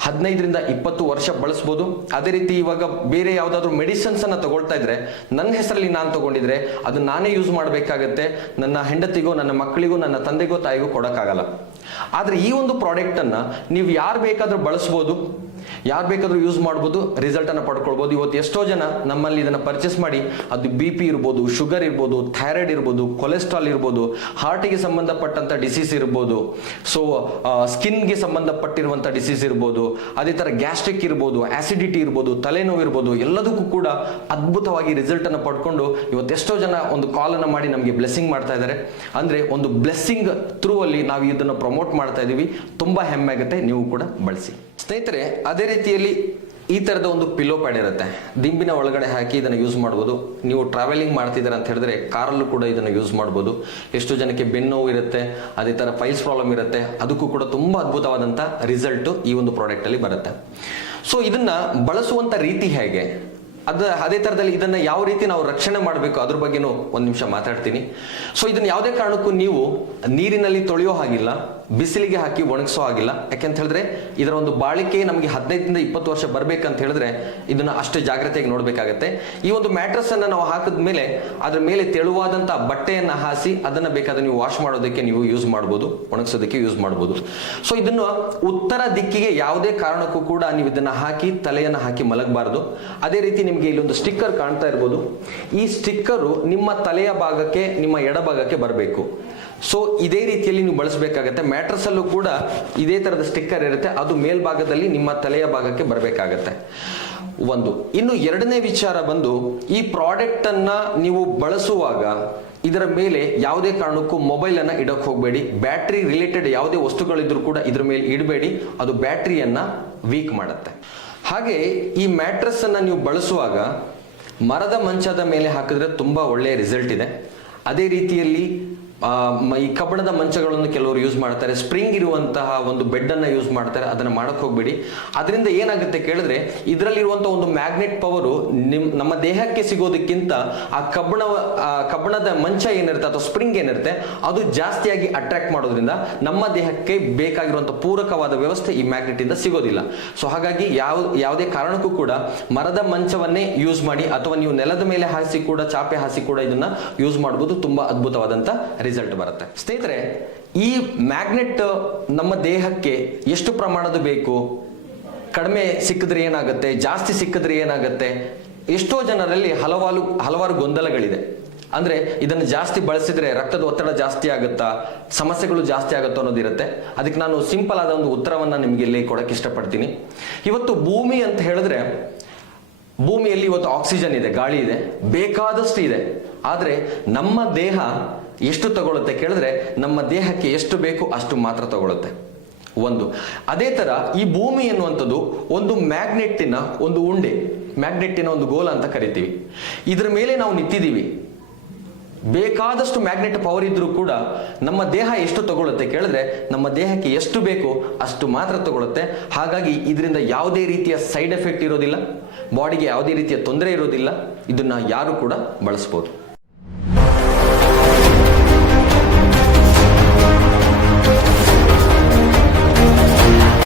ಹದಿನೈದರಿಂದ ಇಪ್ಪತ್ತು ವರ್ಷ ಬಳಸ್ಬೋದು. ಅದೇ ರೀತಿ ಇವಾಗ ಬೇರೆ ಯಾವುದಾದ್ರೂ ಮೆಡಿಸನ್ಸನ್ನು ತಗೊಳ್ತಾ ಇದ್ರೆ, ನನ್ನ ಹೆಸರಲ್ಲಿ ನಾನು ತಗೊಂಡಿದ್ರೆ ಅದು ನಾನೇ ಯೂಸ್ ಮಾಡಬೇಕಾಗತ್ತೆ. ನನ್ನ ಹೆಂಡತಿಗೂ, ನನ್ನ ಮಕ್ಕಳಿಗೂ, ನನ್ನ ತಂದೆಗೂ, ತಾಯಿಗೂ ಕೊಡೋಕ್ಕಾಗಲ್ಲ. ಆದರೆ ಈ ಒಂದು ಪ್ರಾಡಕ್ಟ್ ಅನ್ನ ನೀವು ಯಾರು ಬೇಕಾದರೂ ಬಳಸ್ಬೋದು. ಯಾರು ಬೇಕಾದರೂ ಯೂಸ್ ಮಾಡ್ಬೋದು ರಿಸಲ್ಟ್ ಅನ್ನ ಪಡ್ಕೊಳ್ಬೋದು. ಇವತ್ತು ಎಷ್ಟೋ ಜನ ನಮ್ಮಲ್ಲಿ ಇದನ್ನ ಪರ್ಚೇಸ್ ಮಾಡಿ, ಅದು ಬಿ ಪಿ ಇರ್ಬೋದು ಶುಗರ್ ಇರ್ಬೋದು ಥೈರಾಯ್ಡ್ ಇರ್ಬೋದು ಕೊಲೆಸ್ಟ್ರಾಲ್ ಇರ್ಬೋದು ಹಾರ್ಟಿಗೆ ಸಂಬಂಧಪಟ್ಟಂತ ಡಿಸೀಸ್ ಇರ್ಬೋದು. ಸೊ ಸ್ಕಿನ್ಗೆ ಸಂಬಂಧಪಟ್ಟಿರುವಂಥ ಡಿಸೀಸ್ ಇರ್ಬೋದು. ಅದೇ ಥರ ಗ್ಯಾಸ್ಟ್ರಿಕ್ ಇರ್ಬೋದು ಆಸಿಡಿಟಿ ಇರ್ಬೋದು, ತಲೆನೋವು ಇರ್ಬೋದು, ಎಲ್ಲದಕ್ಕೂ ಕೂಡ ಅದ್ಭುತವಾಗಿ ರಿಸಲ್ಟ್ ಅನ್ನು ಪಡ್ಕೊಂಡು ಇವತ್ತೆಷ್ಟೋ ಜನ ಒಂದು ಕಾಲ್ ಅನ್ನು ಮಾಡಿ ನಮಗೆ ಬ್ಲೆಸ್ಸಿಂಗ್ ಮಾಡ್ತಾ ಇದ್ದಾರೆ ಅಂದ್ರೆ ಒಂದು ಬ್ಲೆಸ್ಸಿಂಗ್ ಥ್ರೂ ಅಲ್ಲಿ ನಾವು ಇದನ್ನು ಪ್ರಮೋಟ್ ಮಾಡ್ತಾ ಇದ್ದೀವಿ ತುಂಬಾ ಹೆಮ್ಮೆ ಆಗುತ್ತೆ. ನೀವು ಕೂಡ ಬಳಸಿ. ಸ್ನೇಹಿತರೆ, ಅದೇ ರೀತಿಯಲ್ಲಿ ಈ ತರದ ಒಂದು ಪಿಲೋ ಪ್ಯಾಡ್ ಇರುತ್ತೆ. ದಿಂಬಿನ ಒಳಗಡೆ ಹಾಕಿ ಇದನ್ನು ಯೂಸ್ ಮಾಡ್ಬೋದು. ನೀವು ಟ್ರಾವೆಲಿಂಗ್ ಮಾಡ್ತಿದ್ದೀರಾ ಅಂತ ಹೇಳಿದ್ರೆ ಕಾರಲ್ಲೂ ಕೂಡ ಇದನ್ನು ಯೂಸ್ ಮಾಡ್ಬೋದು. ಎಷ್ಟು ಜನಕ್ಕೆ ಬೆನ್ನು ಇರುತ್ತೆ, ಅದೇ ಥರ ಫೈಲ್ಸ್ ಪ್ರಾಬ್ಲಮ್ ಇರುತ್ತೆ. ಅದಕ್ಕೂ ಕೂಡ ತುಂಬ ಅದ್ಭುತವಾದಂಥ ರಿಸಲ್ಟು ಈ ಒಂದು ಪ್ರಾಡಕ್ಟಲ್ಲಿ ಬರುತ್ತೆ. ಸೊ ಇದನ್ನ ಬಳಸುವಂಥ ರೀತಿ ಹೇಗೆ? ಅದ, ಅದೇ ಥರದಲ್ಲಿ ಇದನ್ನ ಯಾವ ರೀತಿ ನಾವು ರಕ್ಷಣೆ ಮಾಡಬೇಕು? ಅದ್ರ ಬಗ್ಗೆನೂ ಒಂದು ನಿಮಿಷ ಮಾತಾಡ್ತೀನಿ. ಸೊ ಇದನ್ನ ಯಾವುದೇ ಕಾರಣಕ್ಕೂ ನೀವು ನೀರಿನಲ್ಲಿ ತೊಳೆಯೋ ಹಾಗಿಲ್ಲ. ಬಿಸಿಲಿಗೆ ಹಾಕಿ ಒಣಗಿಸೋ ಆಗಿಲ್ಲ ಯಾಕೆಂತ ಹೇಳಿದ್ರೆ ಇದರ ಒಂದು ಬಾಳಿಕೆ ನಮಗೆ ಹದಿನೈದರಿಂದ ಇಪ್ಪತ್ತು ವರ್ಷ ಬರಬೇಕಂತ ಹೇಳಿದ್ರೆ ಇದನ್ನ ಅಷ್ಟು ಜಾಗ್ರತೆಯಾಗಿ ನೋಡಬೇಕಾಗತ್ತೆ. ಈ ಒಂದು ಮ್ಯಾಟ್ರಸ್ ಅನ್ನ ನಾವು ಹಾಕಿದ ಮೇಲೆ ಅದರ ಮೇಲೆ ತೆಳುವಾದಂತ ಬಟ್ಟೆಯನ್ನ ಹಾಸಿ ಅದನ್ನ ಬೇಕಾದ್ರೆ ನೀವು ವಾಶ್ ಮಾಡೋದಕ್ಕೆ ನೀವು ಯೂಸ್ ಮಾಡಬಹುದು ಒಣಗಿಸೋದಕ್ಕೆ ಯೂಸ್ ಮಾಡಬಹುದು ಸೊ ಇದನ್ನು ಉತ್ತರ ದಿಕ್ಕಿಗೆ ಯಾವುದೇ ಕಾರಣಕ್ಕೂ ಕೂಡ ನೀವು ಇದನ್ನ ಹಾಕಿ ತಲೆಯನ್ನ ಹಾಕಿ ಮಲಗಬಾರದು. ಅದೇ ರೀತಿ ನಿಮಗೆ ಇಲ್ಲೊಂದು ಸ್ಟಿಕ್ಕರ್ ಕಾಣ್ತಾ ಇರ್ಬೋದು. ಈ ಸ್ಟಿಕ್ಕರು ನಿಮ್ಮ ತಲೆಯ ಭಾಗಕ್ಕೆ, ನಿಮ್ಮ ಎಡಭಾಗಕ್ಕೆ ಬರಬೇಕು. ಸೊ ಇದೇ ರೀತಿಯಲ್ಲಿ ನೀವು ಬಳಸಬೇಕಾಗತ್ತೆ. ಮ್ಯಾಟ್ರಸ್ ಅಲ್ಲೂ ಕೂಡ ಇದೇ ತರದ ಸ್ಟಿಕ್ಕರ್ ಇರುತ್ತೆ. ಅದು ಮೇಲ್ಭಾಗದಲ್ಲಿ ನಿಮ್ಮ ತಲೆಯ ಭಾಗಕ್ಕೆ ಬರಬೇಕಾಗತ್ತೆ. ಒಂದು. ಇನ್ನು ಎರಡನೇ ವಿಚಾರ ಬಂದು, ಈ ಪ್ರಾಡಕ್ಟ್ ಅನ್ನ ನೀವು ಬಳಸುವಾಗ ಇದರ ಮೇಲೆ ಯಾವುದೇ ಕಾರಣಕ್ಕೂ ಮೊಬೈಲ್ ಅನ್ನ ಇಡಕ್ ಹೋಗಬೇಡಿ. ಬ್ಯಾಟ್ರಿ ರಿಲೇಟೆಡ್ ಯಾವುದೇ ವಸ್ತುಗಳಿದ್ರು ಕೂಡ ಇದ್ರ ಮೇಲೆ ಇಡಬೇಡಿ. ಅದು ಬ್ಯಾಟ್ರಿಯನ್ನ ವೀಕ್ ಮಾಡುತ್ತೆ. ಹಾಗೆ ಈ ಮ್ಯಾಟ್ರಸ್ ಅನ್ನ ನೀವು ಬಳಸುವಾಗ ಮರದ ಮಂಚದ ಮೇಲೆ ಹಾಕಿದ್ರೆ ತುಂಬಾ ಒಳ್ಳೆಯ ರಿಸಲ್ಟ್ ಇದೆ. ಅದೇ ರೀತಿಯಲ್ಲಿ ಈ ಕಬ್ಬಣದ ಮಂಚಗಳನ್ನು ಕೆಲವರು ಯೂಸ್ ಮಾಡ್ತಾರೆ. ಸ್ಪ್ರಿಂಗ್ ಇರುವಂತಹ ಒಂದು ಬೆಡ್ ಅನ್ನ ಯೂಸ್ ಮಾಡ್ತಾರೆ. ಅದನ್ನ ಮಾಡಕ್ ಹೋಗ್ಬೇಡಿ. ಅದರಿಂದ ಏನಾಗುತ್ತೆ ಕೇಳಿದ್ರೆ ಇದರಲ್ಲಿರುವಂತಹ ಒಂದು ಮ್ಯಾಗ್ನೆಟ್ ಪವರು ನಿಮ್ ನಮ್ಮ ದೇಹಕ್ಕೆ ಸಿಗೋದಕ್ಕಿಂತ ಆ ಕಬ್ಬಣ ಕಬ್ಬಣದ ಮಂಚ ಏನಿರುತ್ತೆ ಅಥವಾ ಸ್ಪ್ರಿಂಗ್ ಏನಿರುತ್ತೆ, ಅದು ಜಾಸ್ತಿಯಾಗಿ ಅಟ್ರಾಕ್ಟ್ ಮಾಡೋದ್ರಿಂದ ನಮ್ಮ ದೇಹಕ್ಕೆ ಬೇಕಾಗಿರುವಂತಹ ಪೂರಕವಾದ ವ್ಯವಸ್ಥೆ ಈ ಮ್ಯಾಗ್ನೆಟ್ ಇಂದ ಸಿಗೋದಿಲ್ಲ. ಸೊ ಹಾಗಾಗಿ ಯಾವ ಯಾವುದೇ ಕಾರಣಕ್ಕೂ ಕೂಡ ಮರದ ಮಂಚವನ್ನೇ ಯೂಸ್ ಮಾಡಿ ಅಥವಾ ನೀವು ನೆಲದ ಮೇಲೆ ಹಾಸಿ ಕೂಡ, ಚಾಪೆ ಹಾಸಿ ಕೂಡ ಇದನ್ನ ಯೂಸ್ ಮಾಡಬಹುದು ತುಂಬಾ ಅದ್ಭುತವಾದಂತ ರಿಸಲ್ಟ್ ಬರುತ್ತೆ. ಸ್ನೇಹಿತರೆ, ಈ ಮ್ಯಾಗ್ನೆಟ್ ನಮ್ಮ ದೇಹಕ್ಕೆ ಎಷ್ಟು ಪ್ರಮಾಣದ ಬೇಕು? ಕಡಿಮೆ ಸಿಕ್ಕಿದ್ರೆ ಏನಾಗುತ್ತೆ? ಜಾಸ್ತಿ ಸಿಕ್ಕಿದ್ರೆ ಏನಾಗುತ್ತೆ? ಎಷ್ಟೋ ಜನರಲ್ಲಿ ಹಲವಾರು ಹಲವಾರು ಗೊಂದಲಗಳಿದೆ. ಅಂದ್ರೆ ಇದನ್ನು ಜಾಸ್ತಿ ಬಳಸಿದ್ರೆ ರಕ್ತದ ಒತ್ತಡ ಜಾಸ್ತಿ ಆಗುತ್ತಾ? ಸಮಸ್ಯೆಗಳು ಜಾಸ್ತಿ ಆಗುತ್ತೋ ಅನ್ನೋದಿರುತ್ತೆ ಅದಕ್ಕೆ ನಾನು ಸಿಂಪಲ್ ಆದ ಒಂದು ಉತ್ತರವನ್ನ ನಿಮಗೆ ಇಲ್ಲಿ ಕೊಡಕ್ಕೆ ಇಷ್ಟಪಡ್ತೀನಿ. ಇವತ್ತು ಭೂಮಿ ಅಂತ ಹೇಳಿದ್ರೆ, ಭೂಮಿಯಲ್ಲಿ ಇವತ್ತು ಆಕ್ಸಿಜನ್ ಇದೆ, ಗಾಳಿ ಇದೆ, ಬೇಕಾದಷ್ಟು ಇದೆ. ಆದರೆ ನಮ್ಮ ದೇಹ ಎಷ್ಟು ತಗೊಳುತ್ತೆ ಕೇಳಿದ್ರೆ ನಮ್ಮ ದೇಹಕ್ಕೆ ಎಷ್ಟು ಬೇಕು ಅಷ್ಟು ಮಾತ್ರ ತಗೊಳುತ್ತೆ. ಒಂದು, ಅದೇ ತರ ಈ ಭೂಮಿ ಎನ್ನುವಂಥದ್ದು ಒಂದು ಮ್ಯಾಗ್ನೆಟ್ಟಿನ ಒಂದು ಉಂಡೆ, ಮ್ಯಾಗ್ನೆಟ್ಟಿನ ಒಂದು ಗೋಲ ಅಂತ ಕರಿತೀವಿ. ಇದರ ಮೇಲೆ ನಾವು ನಿಂತಿದ್ದೀವಿ. ಬೇಕಾದಷ್ಟು ಮ್ಯಾಗ್ನೆಟ್ ಪವರ್ ಇದ್ರೂ ಕೂಡ ನಮ್ಮ ದೇಹ ಎಷ್ಟು ತಗೊಳ್ಳುತ್ತೆ ಕೇಳಿದ್ರೆ ನಮ್ಮ ದೇಹಕ್ಕೆ ಎಷ್ಟು ಬೇಕು ಅಷ್ಟು ಮಾತ್ರ ತಗೊಳ್ಳುತ್ತೆ ಹಾಗಾಗಿ ಇದರಿಂದ ಯಾವುದೇ ರೀತಿಯ ಸೈಡ್ ಎಫೆಕ್ಟ್ ಇರೋದಿಲ್ಲ. ಬಾಡಿಗೆ ಯಾವುದೇ ರೀತಿಯ ತೊಂದರೆ ಇರೋದಿಲ್ಲ. ಇದನ್ನ ಯಾರು ಕೂಡ ಬಳಸ್ಬೋದು.